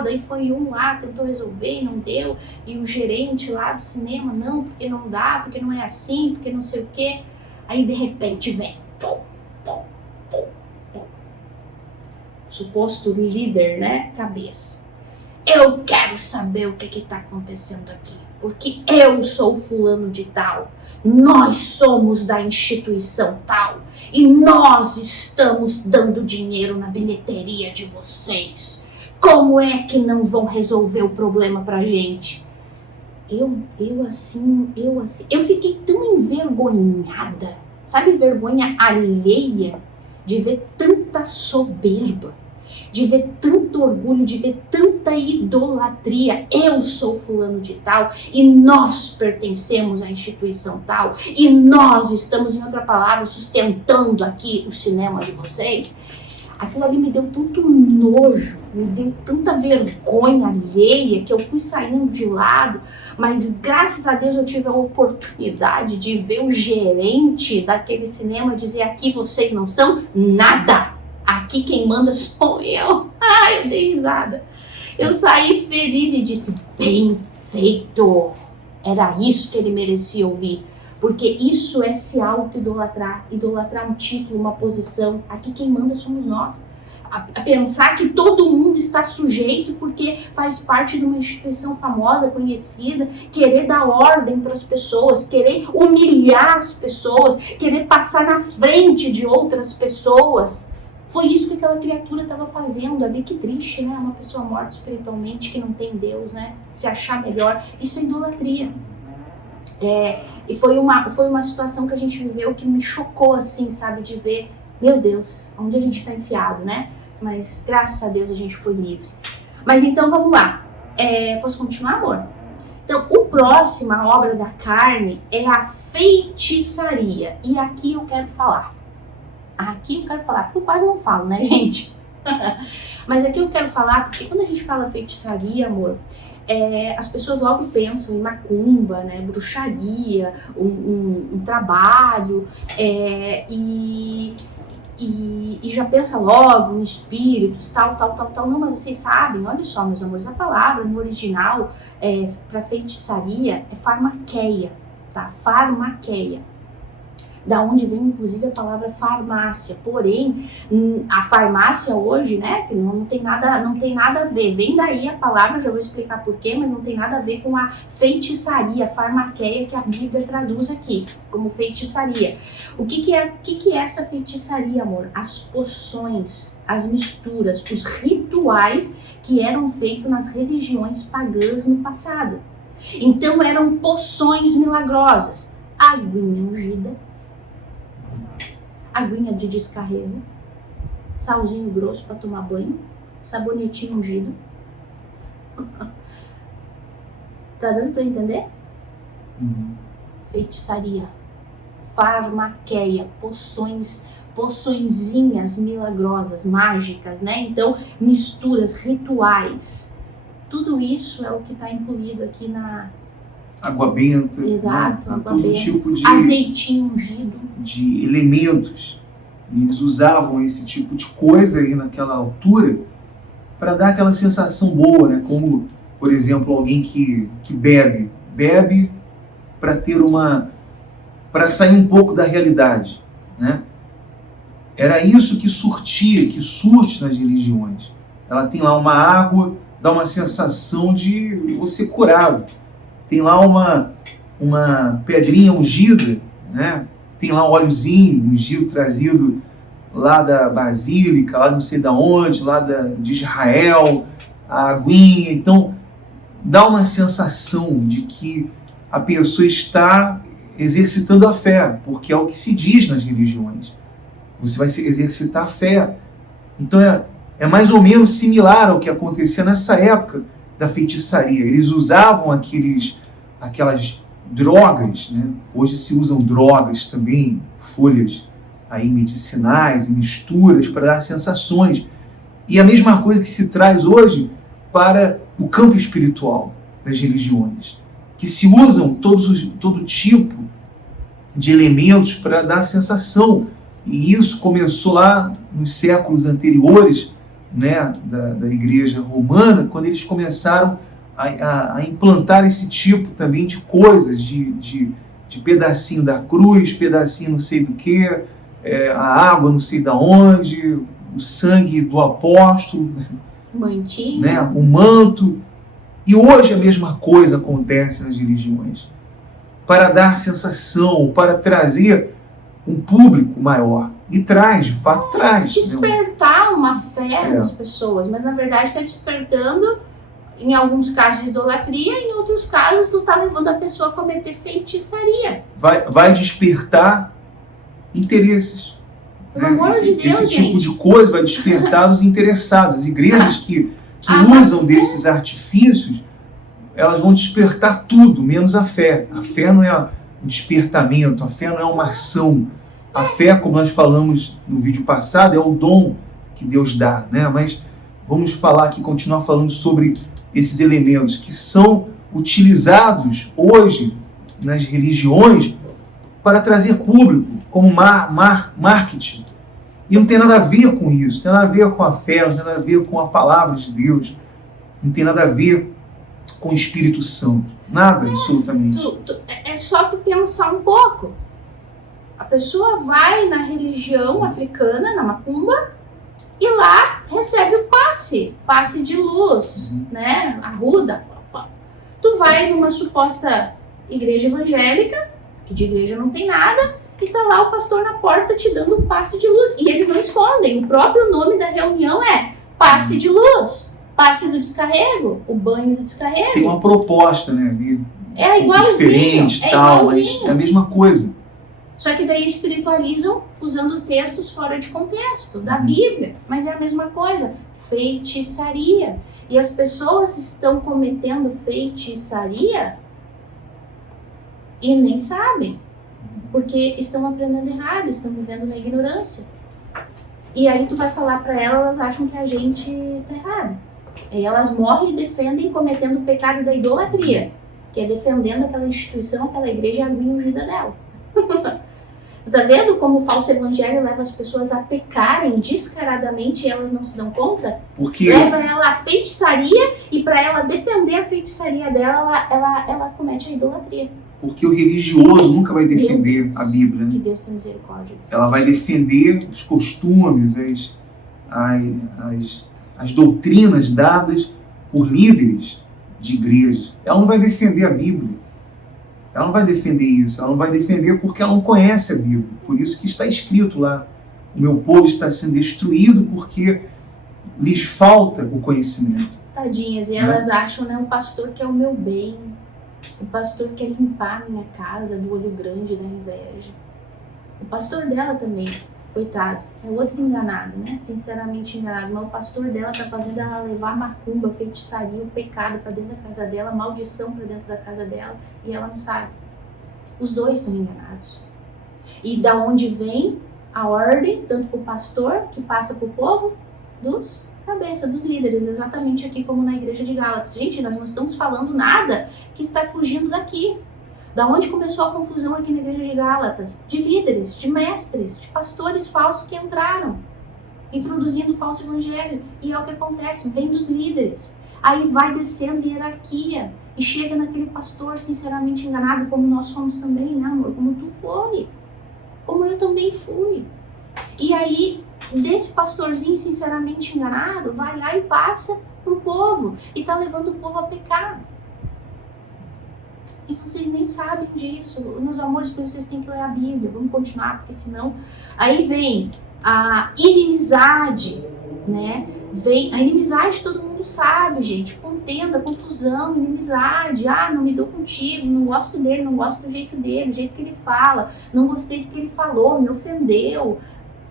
Daí foi um lá, tentou resolver e não deu. E o gerente lá do cinema, não, porque não dá, porque não é assim, porque não sei o que. Aí de repente vem. Suposto líder, né? Cabeça. Eu quero saber o que está acontecendo aqui. Porque eu sou fulano de tal. Nós somos da instituição tal. E nós estamos dando dinheiro na bilheteria de vocês. Como é que não vão resolver o problema pra gente? Eu fiquei tão envergonhada. Sabe, vergonha alheia de ver tanta soberba, de ver tanto orgulho, de ver tanta idolatria. Eu sou fulano de tal e nós pertencemos à instituição tal e nós estamos, em outra palavra, sustentando aqui o cinema de vocês. Aquilo ali me deu tanto nojo, me deu tanta vergonha alheia que eu fui saindo de lado, mas graças a Deus eu tive a oportunidade de ver o gerente daquele cinema dizer: aqui vocês não são nada, aqui quem manda sou eu. Ai, eu dei risada. Eu saí feliz e disse: bem feito. Era isso que ele merecia ouvir. Porque isso é se auto-idolatrar, idolatrar um título, uma posição. Aqui quem manda somos nós. A pensar que todo mundo está sujeito porque faz parte de uma instituição famosa, conhecida, querer dar ordem para as pessoas, querer humilhar as pessoas, querer passar na frente de outras pessoas. Foi isso que aquela criatura estava fazendo ali. Que triste, né? Uma pessoa morta espiritualmente, que não tem Deus, né? Se achar melhor. Isso é idolatria. E foi uma situação que a gente viveu que me chocou, assim, sabe? De ver, meu Deus, onde a gente está enfiado, né? Mas graças a Deus a gente foi livre. Mas então vamos lá. Posso continuar, amor? Então, o próximo, a obra da carne, é a feitiçaria. E aqui eu quero falar. Porque eu quase não falo, né, gente? Mas aqui eu quero falar, porque quando a gente fala feitiçaria, amor, as pessoas logo pensam em macumba, né, bruxaria, um trabalho, e já pensa logo em espíritos, tal. Não, mas vocês sabem, olha só, meus amores, a palavra no original para feitiçaria é farmaqueia, tá? Farmaqueia. Da onde vem, inclusive, a palavra farmácia. Porém, a farmácia hoje, né, que não tem nada a ver. Vem daí a palavra, já vou explicar porquê, mas não tem nada a ver com a feitiçaria, a farmaqueia, que a Bíblia traduz aqui como feitiçaria. O que é essa feitiçaria, amor? As poções, as misturas, os rituais que eram feitos nas religiões pagãs no passado. Então, eram poções milagrosas. Aguinha ungida, aguinha de descarrego, salzinho grosso para tomar banho, sabonetinho ungido. Tá dando para entender? Feitiçaria, farmaqueia, poçõezinhas milagrosas, mágicas, né? Então, misturas, rituais. Tudo isso é o que está incluído aqui na água benta, exato, né? água Todo benta, tipo de azeitinho ungido, de elementos. E eles usavam esse tipo de coisa aí naquela altura para dar aquela sensação boa, né? Como, por exemplo, alguém que bebe para ter para sair um pouco da realidade, né? Era isso que surte nas religiões. Ela tem lá uma água, dá uma sensação de você curado. Tem lá uma pedrinha ungida, né? Tem lá um óleozinho ungido trazido lá da Basílica, lá não sei de onde, de Israel, a aguinha. Então, dá uma sensação de que a pessoa está exercitando a fé, porque é o que se diz nas religiões. Você vai exercitar a fé. Então, é mais ou menos similar ao que acontecia nessa época da feitiçaria. Eles usavam aquelas drogas, né? Hoje se usam drogas também, folhas aí medicinais e misturas para dar sensações. E a mesma coisa que se traz hoje para o campo espiritual das religiões, que se usam todo tipo de elementos para dar sensação. E isso começou lá nos séculos anteriores, né, da Igreja Romana, quando eles começaram a implantar esse tipo também de coisas, de pedacinho da cruz, pedacinho não sei do que, a água não sei da onde, o sangue do apóstolo, Mantinho. né, o manto. E hoje a mesma coisa acontece nas religiões. Para dar sensação, para trazer um público maior. E traz, de fato traz. Despertar uma fé nas pessoas, mas na verdade está despertando, em alguns casos, idolatria, em outros casos, tu está levando a pessoa a cometer feitiçaria. Vai despertar interesses. Pelo amor de Deus, esse gente. tipo de coisa vai despertar os interessados. As igrejas que usam desses artifícios, elas vão despertar tudo, menos a fé. A fé não é um despertamento, a fé não é uma ação. A fé, como nós falamos no vídeo passado, é o dom que Deus dá, né? Mas vamos falar aqui, continuar falando sobre esses elementos que são utilizados hoje nas religiões para trazer público, como marketing. E não tem nada a ver com isso, não tem nada a ver com a fé, não tem nada a ver com a palavra de Deus, não tem nada a ver com o Espírito Santo. Nada, absolutamente. É só tu pensar um pouco. A pessoa vai na religião africana, na macumba, e lá recebe o passe de luz, né? Arruda. Tu vai numa suposta igreja evangélica, que de igreja não tem nada, e tá lá o pastor na porta te dando um passe de luz. E eles não escondem, o próprio nome da reunião é passe de luz, passe do descarrego, o banho do descarrego. Tem uma proposta, né? Ali, é igualzinho, diferente, igualzinho. Mas é a mesma coisa. Só que daí espiritualizam usando textos fora de contexto, da Bíblia. Mas é a mesma coisa, feitiçaria. E as pessoas estão cometendo feitiçaria e nem sabem. Porque estão aprendendo errado, estão vivendo na ignorância. E aí tu vai falar para elas acham que a gente tá errado. Aí elas morrem e defendem cometendo o pecado da idolatria, que é defendendo aquela instituição, aquela igreja e a aguinha ungida dela. Tu tá vendo como o falso evangelho leva as pessoas a pecarem descaradamente e elas não se dão conta? Porque leva ela à feitiçaria e para ela defender a feitiçaria dela, ela comete a idolatria. Porque o religioso nunca vai defender a Bíblia. Né? Que Deus tem misericórdia. Ela vai defender os costumes, as doutrinas dadas por líderes de igrejas. Ela não vai defender a Bíblia. Ela não vai defender isso. Ela não vai defender porque ela não conhece a Bíblia. Por isso que está escrito lá: o meu povo está sendo destruído porque lhes falta o conhecimento. Tadinhas. E elas acham, né, o pastor quer o meu bem. O pastor quer limpar a minha casa do olho grande da inveja. O pastor dela também, coitado, é outro enganado, né? Sinceramente enganado. Mas o pastor dela tá fazendo ela levar macumba, feitiçaria, o pecado para dentro da casa dela, maldição para dentro da casa dela, e ela não sabe. Os dois estão enganados. E da onde vem a ordem, tanto para o pastor, que passa para o povo, dos cabeça, dos líderes, exatamente aqui como na igreja de Gálatas. Gente, nós não estamos falando nada que está fugindo daqui. Da onde começou a confusão aqui na igreja de Gálatas? De líderes, de mestres, de pastores falsos que entraram, introduzindo o falso evangelho. E é o que acontece, vem dos líderes. Aí vai descendo hierarquia e chega naquele pastor sinceramente enganado, como nós fomos também, né, amor? Como tu foi, como eu também fui. E aí, desse pastorzinho sinceramente enganado, vai lá e passa pro povo e tá levando o povo a pecar. E vocês nem sabem disso. Meus amores, por isso vocês têm que ler a Bíblia. Vamos continuar, porque senão... Aí vem a inimizade, né? Vem a inimizade, todo mundo sabe, gente. Contenda, confusão, inimizade. Ah, não me dou contigo, não gosto dele, não gosto do jeito dele, do jeito que ele fala. Não gostei do que ele falou, me ofendeu.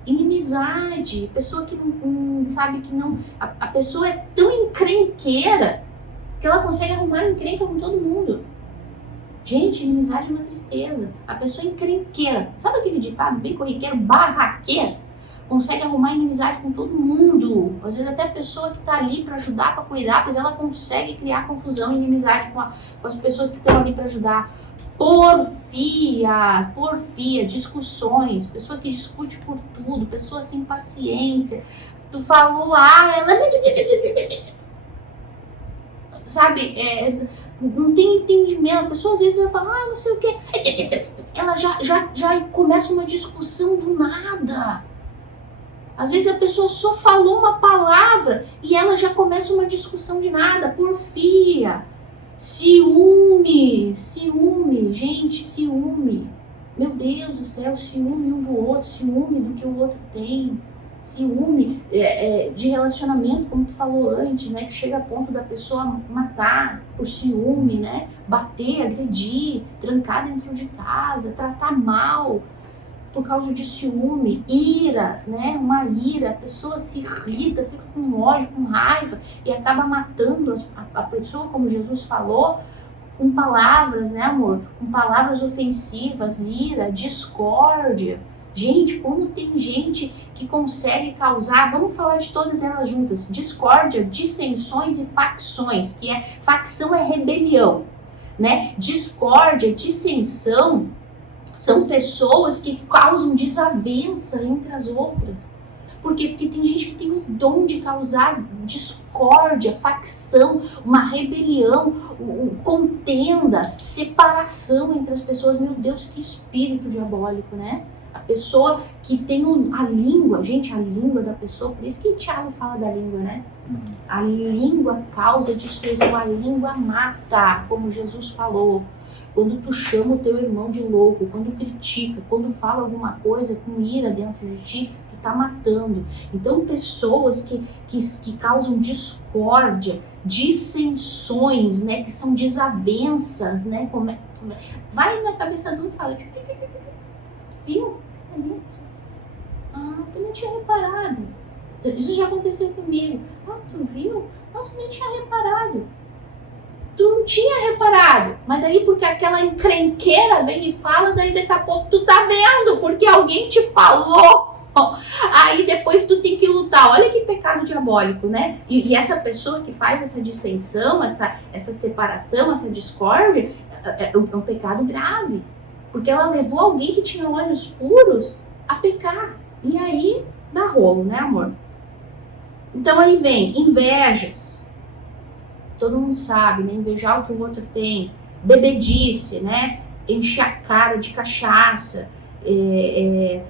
Inimizade, pessoa que não sabe que não... A pessoa é tão encrenqueira que ela consegue arrumar encrenca com todo mundo. Gente, inimizade é uma tristeza. A pessoa encrenqueira, sabe aquele ditado bem corriqueiro, barraqueira? Consegue arrumar inimizade com todo mundo. Às vezes até a pessoa que está ali para ajudar, para cuidar, mas ela consegue criar confusão e inimizade com as pessoas que estão ali para ajudar. Porfia, discussões, pessoa que discute por tudo, pessoa sem paciência. Tu falou, ela... Sabe, não tem entendimento. A pessoa às vezes vai falar, não sei o quê. Ela já começa uma discussão do nada. Às vezes a pessoa só falou uma palavra e ela já começa uma discussão de nada. Porfia, ciúme, gente, ciúme. Meu Deus do céu, ciúme um do outro, ciúme do que o outro tem. Ciúme de relacionamento, como tu falou antes, né? Que chega a ponto da pessoa matar por ciúme, né? Bater, agredir, trancar dentro de casa, tratar mal por causa de ciúme, ira, né? Uma ira, a pessoa se irrita, fica com ódio, com raiva e acaba matando a pessoa, como Jesus falou, com palavras, né, amor? Com palavras ofensivas, ira, discórdia. Gente, como tem gente que consegue causar, vamos falar de todas elas juntas, discórdia, dissensões e facções, facção é rebelião, né? Discórdia, dissensão, são pessoas que causam desavença entre as outras. Por quê? Porque tem gente que tem o dom de causar discórdia, facção, uma rebelião, contenda, separação entre as pessoas. Meu Deus, que espírito diabólico, né? A pessoa que tem a língua, gente, a língua da pessoa, por isso que Tiago fala da língua, né? A língua causa destruição, a língua mata, como Jesus falou. Quando tu chama o teu irmão de louco, quando critica, quando fala alguma coisa com ira dentro de ti, tu tá matando. Então, pessoas que causam discórdia, dissensões, né? Que são desavenças, né? Vai na cabeça adulta e fala, viu? Eu não tinha reparado. Isso já aconteceu comigo. Tu viu? Nossa, eu nem tinha reparado. Tu não tinha reparado. Mas daí porque aquela encrenqueira vem e fala, daí daqui a pouco tu tá vendo, porque alguém te falou. Aí depois tu tem que lutar. Olha que pecado diabólico, né? E essa pessoa que faz essa dissensão, essa separação, essa discórdia, é um pecado grave. Porque ela levou alguém que tinha olhos puros a pecar. E aí dá rolo, né, amor? Então aí vem invejas. Todo mundo sabe, né? Invejar o que o outro tem. Bebedice, né? Encher a cara de cachaça. E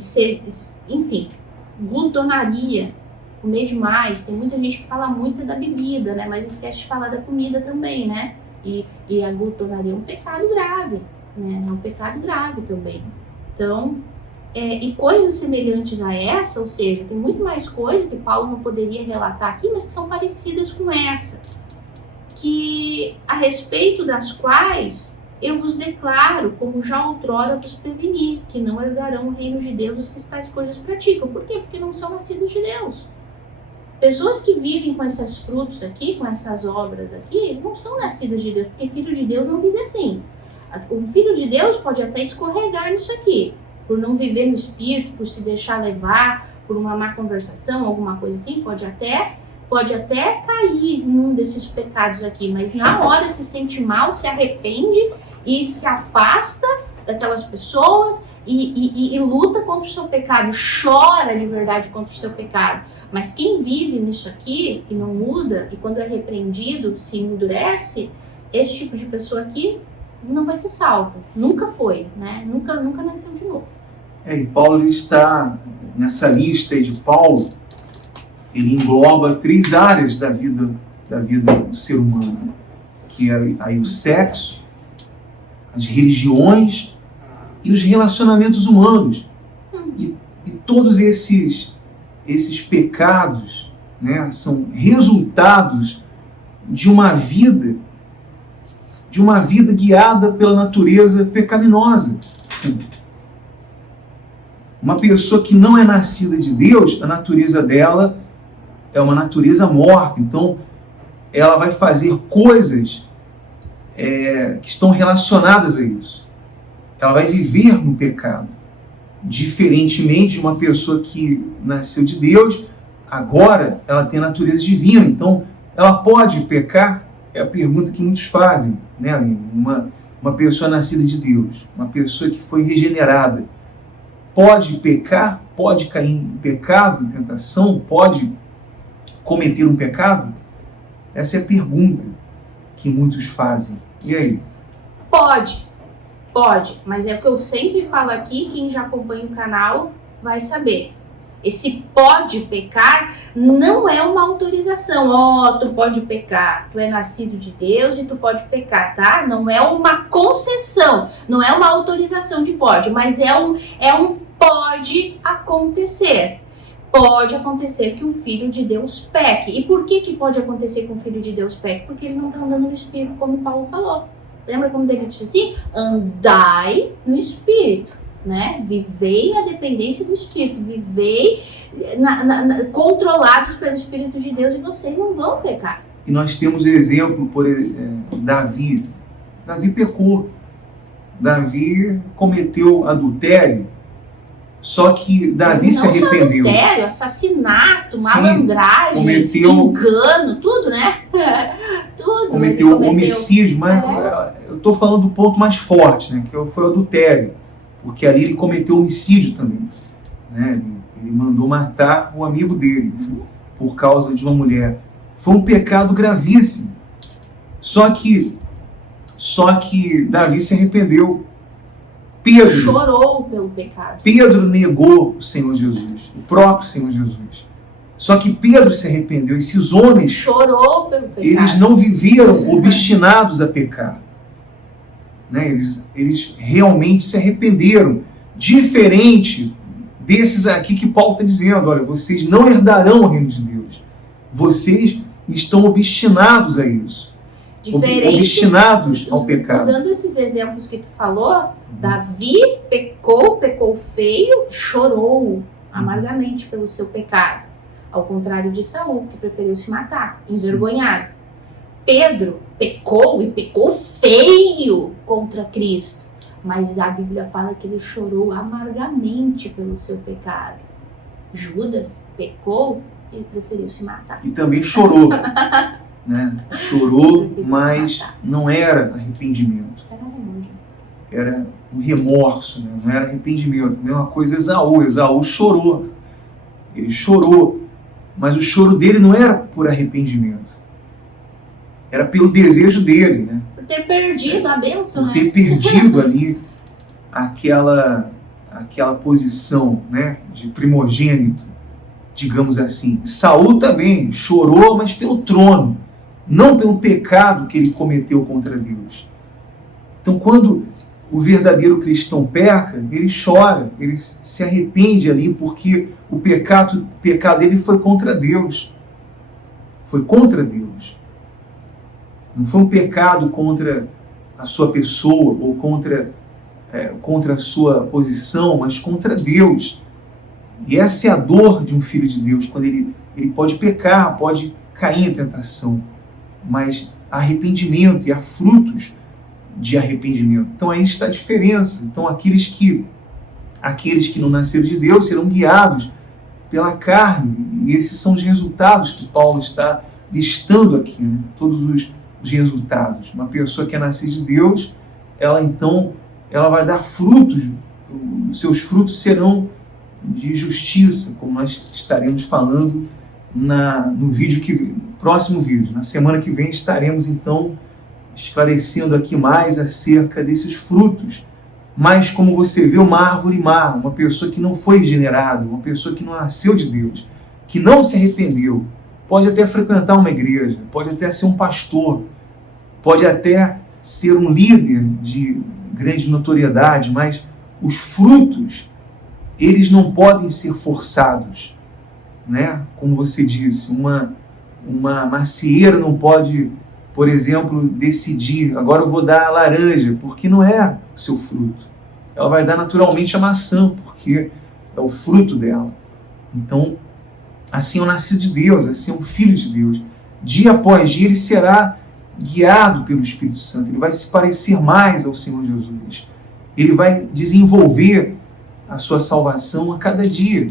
ser, enfim, glutonaria. Comer demais. Tem muita gente que fala muito da bebida, né? Mas esquece de falar da comida também, né? E a glutonaria é um pecado grave. Né? É um pecado grave também. Então, e coisas semelhantes a essa, ou seja, tem muito mais coisa que Paulo não poderia relatar aqui, mas que são parecidas com essa, que a respeito das quais eu vos declaro, como já outrora vos preveni, que não herdarão o reino de Deus os que tais coisas praticam. Por quê? Porque não são nascidos de Deus. Pessoas que vivem com esses frutos aqui, com essas obras aqui, não são nascidas de Deus, porque filho de Deus não vive assim. O filho de Deus pode até escorregar nisso aqui, por não viver no espírito, por se deixar levar, por uma má conversação, alguma coisa assim, pode até cair num desses pecados aqui, mas na hora se sente mal, se arrepende e se afasta daquelas pessoas e luta contra o seu pecado, chora de verdade contra o seu pecado. Mas quem vive nisso aqui e não muda, e quando é repreendido se endurece, esse tipo de pessoa aqui não vai ser salvo, nunca foi, né? Nunca nasceu de novo. E Paulo está nessa lista aí de Paulo, ele engloba 3 áreas da vida do ser humano, que é aí o sexo, as religiões e os relacionamentos humanos. E todos esses pecados, né, são resultados de uma vida guiada pela natureza pecaminosa. Uma pessoa que não é nascida de Deus, a natureza dela é uma natureza morta. Então, ela vai fazer coisas que estão relacionadas a isso. Ela vai viver no pecado. Diferentemente de uma pessoa que nasceu de Deus, agora ela tem a natureza divina. Então, ela pode pecar? É a pergunta que muitos fazem, né, amigo? uma pessoa nascida de Deus, uma pessoa que foi regenerada, pode pecar? Pode cair em pecado, em tentação? Pode cometer um pecado? Essa é a pergunta que muitos fazem. E aí? Pode, mas é o que eu sempre falo aqui, quem já acompanha o canal vai saber. Esse pode pecar não é uma autorização. Tu pode pecar, tu é nascido de Deus e tu pode pecar, tá? Não é uma concessão, não é uma autorização de pode, mas é um pode acontecer. Pode acontecer que um filho de Deus peque. E por que pode acontecer que um filho de Deus peque? Porque ele não está andando no Espírito, como Paulo falou. Lembra como ele disse assim? Andai no Espírito. Né? Vivei na dependência do Espírito, vivei controlados pelo Espírito de Deus e vocês não vão pecar. E nós temos exemplo, por Davi. Davi pecou. Davi cometeu adultério, só que Davi se arrependeu. Só adultério, assassinato, malandragem, engano, tudo, né? Tudo. Cometeu homicídio, mas eu estou falando do ponto mais forte, né? Que foi o adultério. Porque ali ele cometeu homicídio também, né? Ele mandou matar o amigo dele por causa de uma mulher. Foi um pecado gravíssimo. Só que Davi se arrependeu. Pedro chorou pelo pecado. Pedro negou o Senhor Jesus, o próprio Senhor Jesus. Só que Pedro se arrependeu. Esses homens chorou pelo pecado. Eles não viveram obstinados a pecar. Né? Eles realmente se arrependeram. Diferente desses aqui que Paulo está dizendo, olha, vocês não herdarão o reino de Deus. Vocês estão obstinados a isso. Obstinados ao pecado. Usando esses exemplos que tu falou, Davi pecou feio, chorou amargamente pelo seu pecado. Ao contrário de Saul, que preferiu se matar, envergonhado. Pedro pecou e pecou feio contra Cristo, mas a Bíblia fala que ele chorou amargamente pelo seu pecado. Judas pecou e preferiu se matar. E também chorou, né? Chorou, mas não era arrependimento. Era um remorso, né? Não era arrependimento. A mesma coisa Esaú. Esaú chorou. Ele chorou, mas o choro dele não era por arrependimento. Era pelo desejo dele, né? Por ter perdido a bênção, né? Por ter perdido ali aquela posição, né? De primogênito, digamos assim. Saul também chorou, mas pelo trono, não pelo pecado que ele cometeu contra Deus. Então, quando o verdadeiro cristão peca, ele chora, ele se arrepende ali, porque o pecado dele foi contra Deus. Foi contra Deus. Não foi um pecado contra a sua pessoa ou contra a sua posição, mas contra Deus. E essa é a dor de um filho de Deus, quando ele pode pecar, pode cair em tentação, mas arrependimento, e há frutos de arrependimento. Então aí está a diferença. Então aqueles que não nasceram de Deus serão guiados pela carne, e esses são os resultados que Paulo está listando aqui, né? Todos os resultados. Uma pessoa que é nascida de Deus, ela vai dar frutos, os seus frutos serão de justiça, como nós estaremos falando no próximo vídeo. Na semana que vem estaremos então esclarecendo aqui mais acerca desses frutos. Mas como você vê, uma árvore má, uma pessoa que não foi regenerada, uma pessoa que não nasceu de Deus, que não se arrependeu, pode até frequentar uma igreja, pode até ser um pastor, pode até ser um líder de grande notoriedade, mas os frutos, eles não podem ser forçados, né? Como você disse, uma macieira não pode, por exemplo, decidir, agora eu vou dar a laranja, porque não é o seu fruto. Ela vai dar naturalmente a maçã, porque é o fruto dela. Então, assim é o nascido de Deus, assim é um filho de Deus. Dia após dia ele será guiado pelo Espírito Santo, ele vai se parecer mais ao Senhor Jesus. Ele vai desenvolver a sua salvação a cada dia.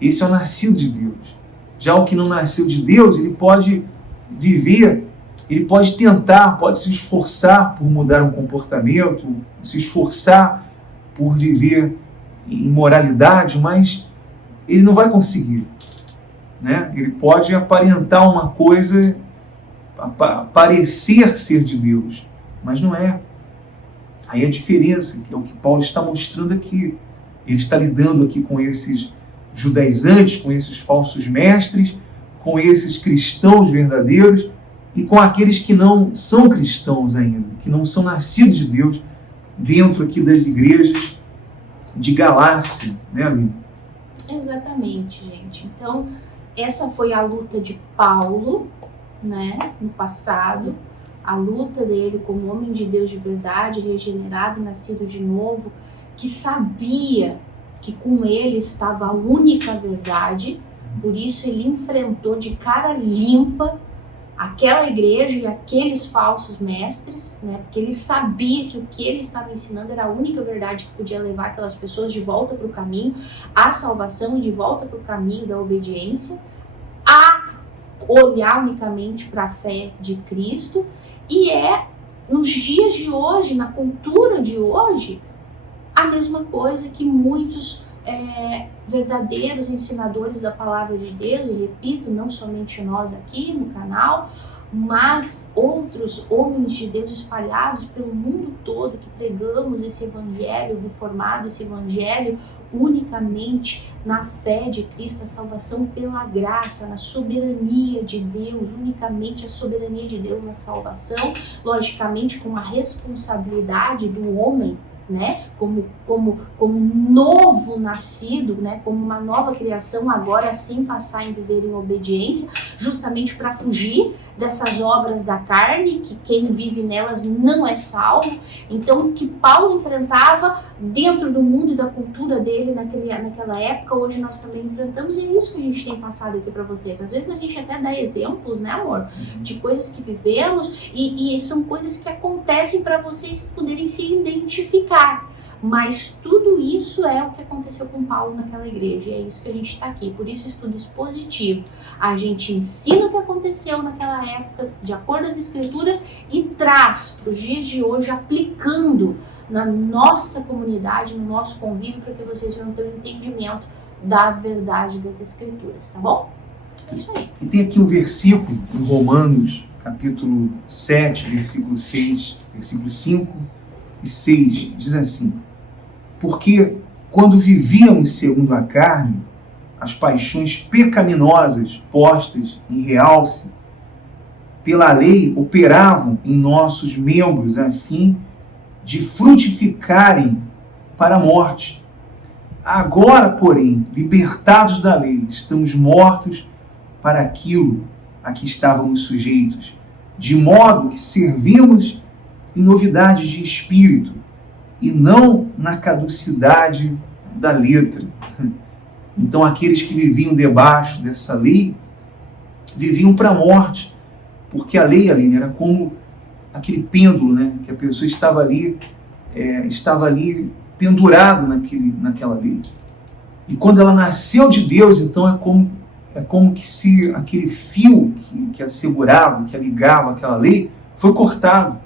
Esse é o nascido de Deus. Já o que não nasceu de Deus, ele pode viver Ele pode tentar, pode se esforçar por mudar um comportamento, se esforçar por viver em moralidade, mas ele não vai conseguir, né? Ele pode aparentar uma coisa, parecer ser de Deus, mas não é. Aí a diferença, que é o que Paulo está mostrando aqui. Ele está lidando aqui com esses judaizantes, com esses falsos mestres, com esses cristãos verdadeiros e com aqueles que não são cristãos ainda, que não são nascidos de Deus, dentro aqui das igrejas de Galácia, né, Aline? Exatamente, gente. Então, essa foi a luta de Paulo, né, no passado, a luta dele como homem de Deus de verdade, regenerado, nascido de novo, que sabia que com ele estava a única verdade, por isso ele enfrentou de cara limpa aquela igreja e aqueles falsos mestres, né? Porque ele sabia que o que ele estava ensinando era a única verdade que podia levar aquelas pessoas de volta para o caminho, à salvação, de volta para o caminho da obediência, a olhar unicamente para a fé de Cristo. E nos dias de hoje, na cultura de hoje, a mesma coisa que muitos verdadeiros ensinadores da palavra de Deus, e repito, não somente nós aqui no canal, mas outros homens de Deus espalhados pelo mundo todo que pregamos esse evangelho reformado, esse evangelho unicamente na fé de Cristo, a salvação pela graça, na soberania de Deus, unicamente a soberania de Deus na salvação, logicamente com a responsabilidade do homem, né, como novo nascido, né, como uma nova criação, agora sim passar em viver em obediência, justamente para fugir dessas obras da carne, que quem vive nelas não é salvo. Então, o que Paulo enfrentava dentro do mundo e da cultura dele naquela época, hoje nós também enfrentamos, e é isso que a gente tem passado aqui para vocês. Às vezes a gente até dá exemplos, né, amor, de coisas que vivemos, e são coisas que acontecem para vocês poderem se identificar. Mas tudo isso é o que aconteceu com Paulo naquela igreja, e é isso que a gente está aqui. Por isso, estudo expositivo. A gente ensina o que aconteceu naquela época, de acordo às escrituras, e traz para os dias de hoje, aplicando na nossa comunidade, no nosso convívio, para que vocês venham ter um entendimento da verdade das escrituras, tá bom? É isso aí. E tem aqui um versículo em Romanos, capítulo 7, versículo 6, versículo 5 e 6, diz assim: porque quando vivíamos segundo a carne, as paixões pecaminosas postas em realce pela lei operavam em nossos membros a fim de frutificarem para a morte. Agora, porém, libertados da lei, estamos mortos para aquilo a que estávamos sujeitos, de modo que servimos em novidade de espírito e não na caducidade da letra. Então, aqueles que viviam debaixo dessa lei viviam para a morte, porque a lei, Aline, era como aquele pêndulo, né? Que a pessoa estava ali pendurada naquela lei. E quando ela nasceu de Deus, então é como que se aquele fio que a segurava, que a ligava àquela lei, foi cortado.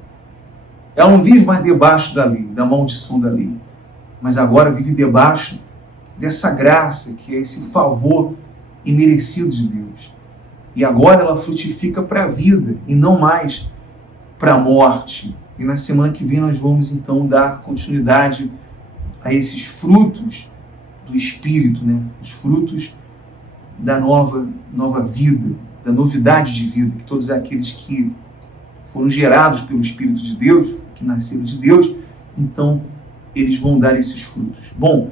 Ela não vive mais debaixo da lei, da maldição da lei, mas agora vive debaixo dessa graça, que é esse favor imerecido de Deus. E agora ela frutifica para a vida e não mais para a morte. E na semana que vem nós vamos então dar continuidade a esses frutos do Espírito, né? Os frutos da nova vida, da novidade de vida, que todos aqueles que foram gerados pelo Espírito de Deus, que nasceram de Deus, então eles vão dar esses frutos. Bom,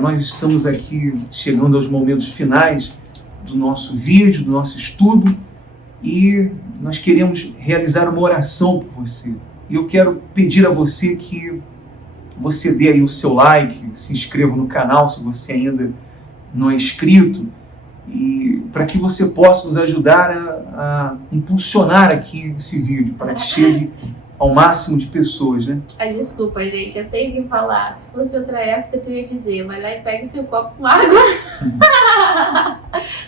nós estamos aqui chegando aos momentos finais do nosso vídeo, do nosso estudo, e nós queremos realizar uma oração por você. E eu quero pedir a você que você dê aí o seu like, se inscreva no canal se você ainda não é inscrito, e para que você possa nos ajudar a impulsionar aqui esse vídeo, para que chegue ao máximo de pessoas, né? Desculpa, gente, eu tenho que falar. Se fosse outra época, eu ia dizer, vai lá e pega seu copo com água.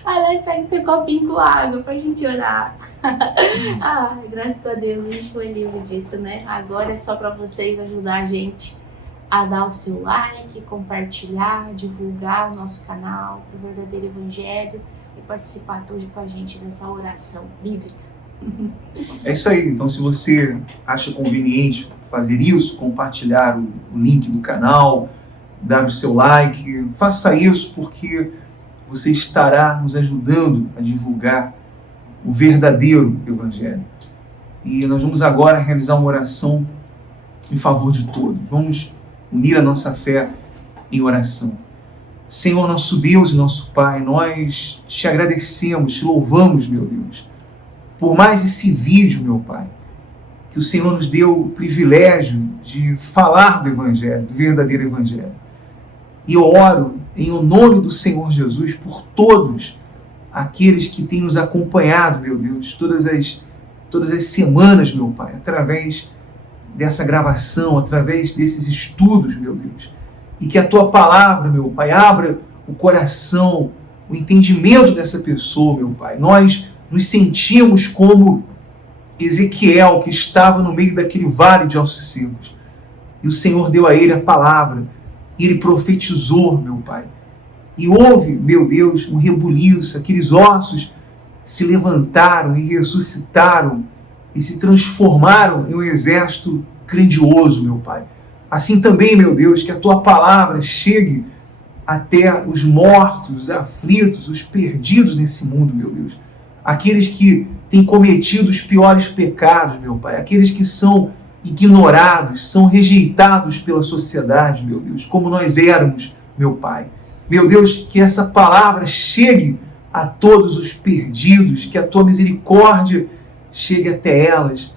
Vai lá e pega seu copinho com água pra gente orar. Graças a Deus, a gente foi livre disso, né? Agora é só pra vocês ajudar a gente a dar o seu like, compartilhar, divulgar o nosso canal do Verdadeiro Evangelho e participar hoje com a gente dessa oração bíblica. É isso aí. Então, se você acha conveniente fazer isso, compartilhar o link do canal, dar o seu like, faça isso porque você estará nos ajudando a divulgar o verdadeiro Evangelho. E nós vamos agora realizar uma oração em favor de todos. Vamos unir a nossa fé em oração. Senhor, nosso Deus e nosso Pai, nós te agradecemos, te louvamos, meu Deus, por mais esse vídeo, meu Pai, que o Senhor nos deu o privilégio de falar do Evangelho, do verdadeiro Evangelho. E eu oro em o nome do Senhor Jesus por todos aqueles que têm nos acompanhado, meu Deus, todas as semanas, meu Pai, através dessa gravação, através desses estudos, meu Deus. E que a Tua palavra, meu Pai, abra o coração, o entendimento dessa pessoa, meu Pai. Nós nos sentimos como Ezequiel, que estava no meio daquele vale de ossos secos. E o Senhor deu a ele a palavra, e ele profetizou, meu Pai. E houve, meu Deus, um rebuliço, aqueles ossos se levantaram e ressuscitaram e se transformaram em um exército grandioso, meu Pai. Assim também, meu Deus, que a Tua palavra chegue até os mortos, os aflitos, os perdidos nesse mundo, meu Deus. Aqueles que têm cometido os piores pecados, meu Pai. Aqueles que são ignorados, são rejeitados pela sociedade, meu Deus, como nós éramos, meu Pai. Meu Deus, que essa palavra chegue a todos os perdidos, que a Tua misericórdia chegue até elas,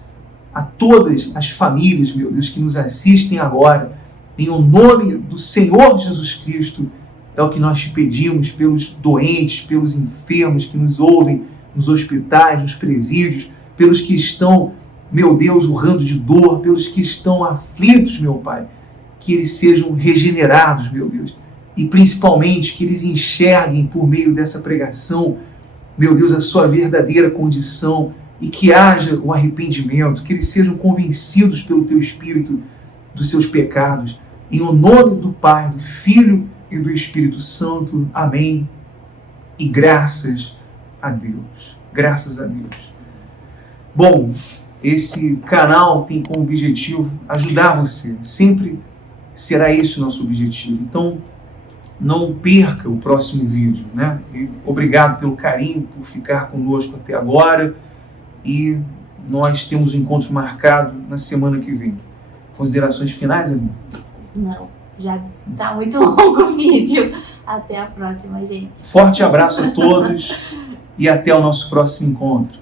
a todas as famílias, meu Deus, que nos assistem agora, em o nome do Senhor Jesus Cristo, é o que nós te pedimos pelos doentes, pelos enfermos que nos ouvem nos hospitais, nos presídios, pelos que estão, meu Deus, urrando de dor, pelos que estão aflitos, meu Pai, que eles sejam regenerados, meu Deus, e principalmente que eles enxerguem por meio dessa pregação, meu Deus, a sua verdadeira condição e que haja o arrependimento, que eles sejam convencidos pelo Teu Espírito dos seus pecados. Em o nome do Pai, do Filho e do Espírito Santo. Amém. E graças a Deus. Graças a Deus. Bom, esse canal tem como objetivo ajudar você. Sempre será esse o nosso objetivo. Então, não perca o próximo vídeo, né? E obrigado pelo carinho, por ficar conosco até agora. E nós temos um encontro marcado na semana que vem. Considerações finais, amigo? Não, já está muito longo o vídeo. Até a próxima, gente. Forte abraço a todos e até o nosso próximo encontro.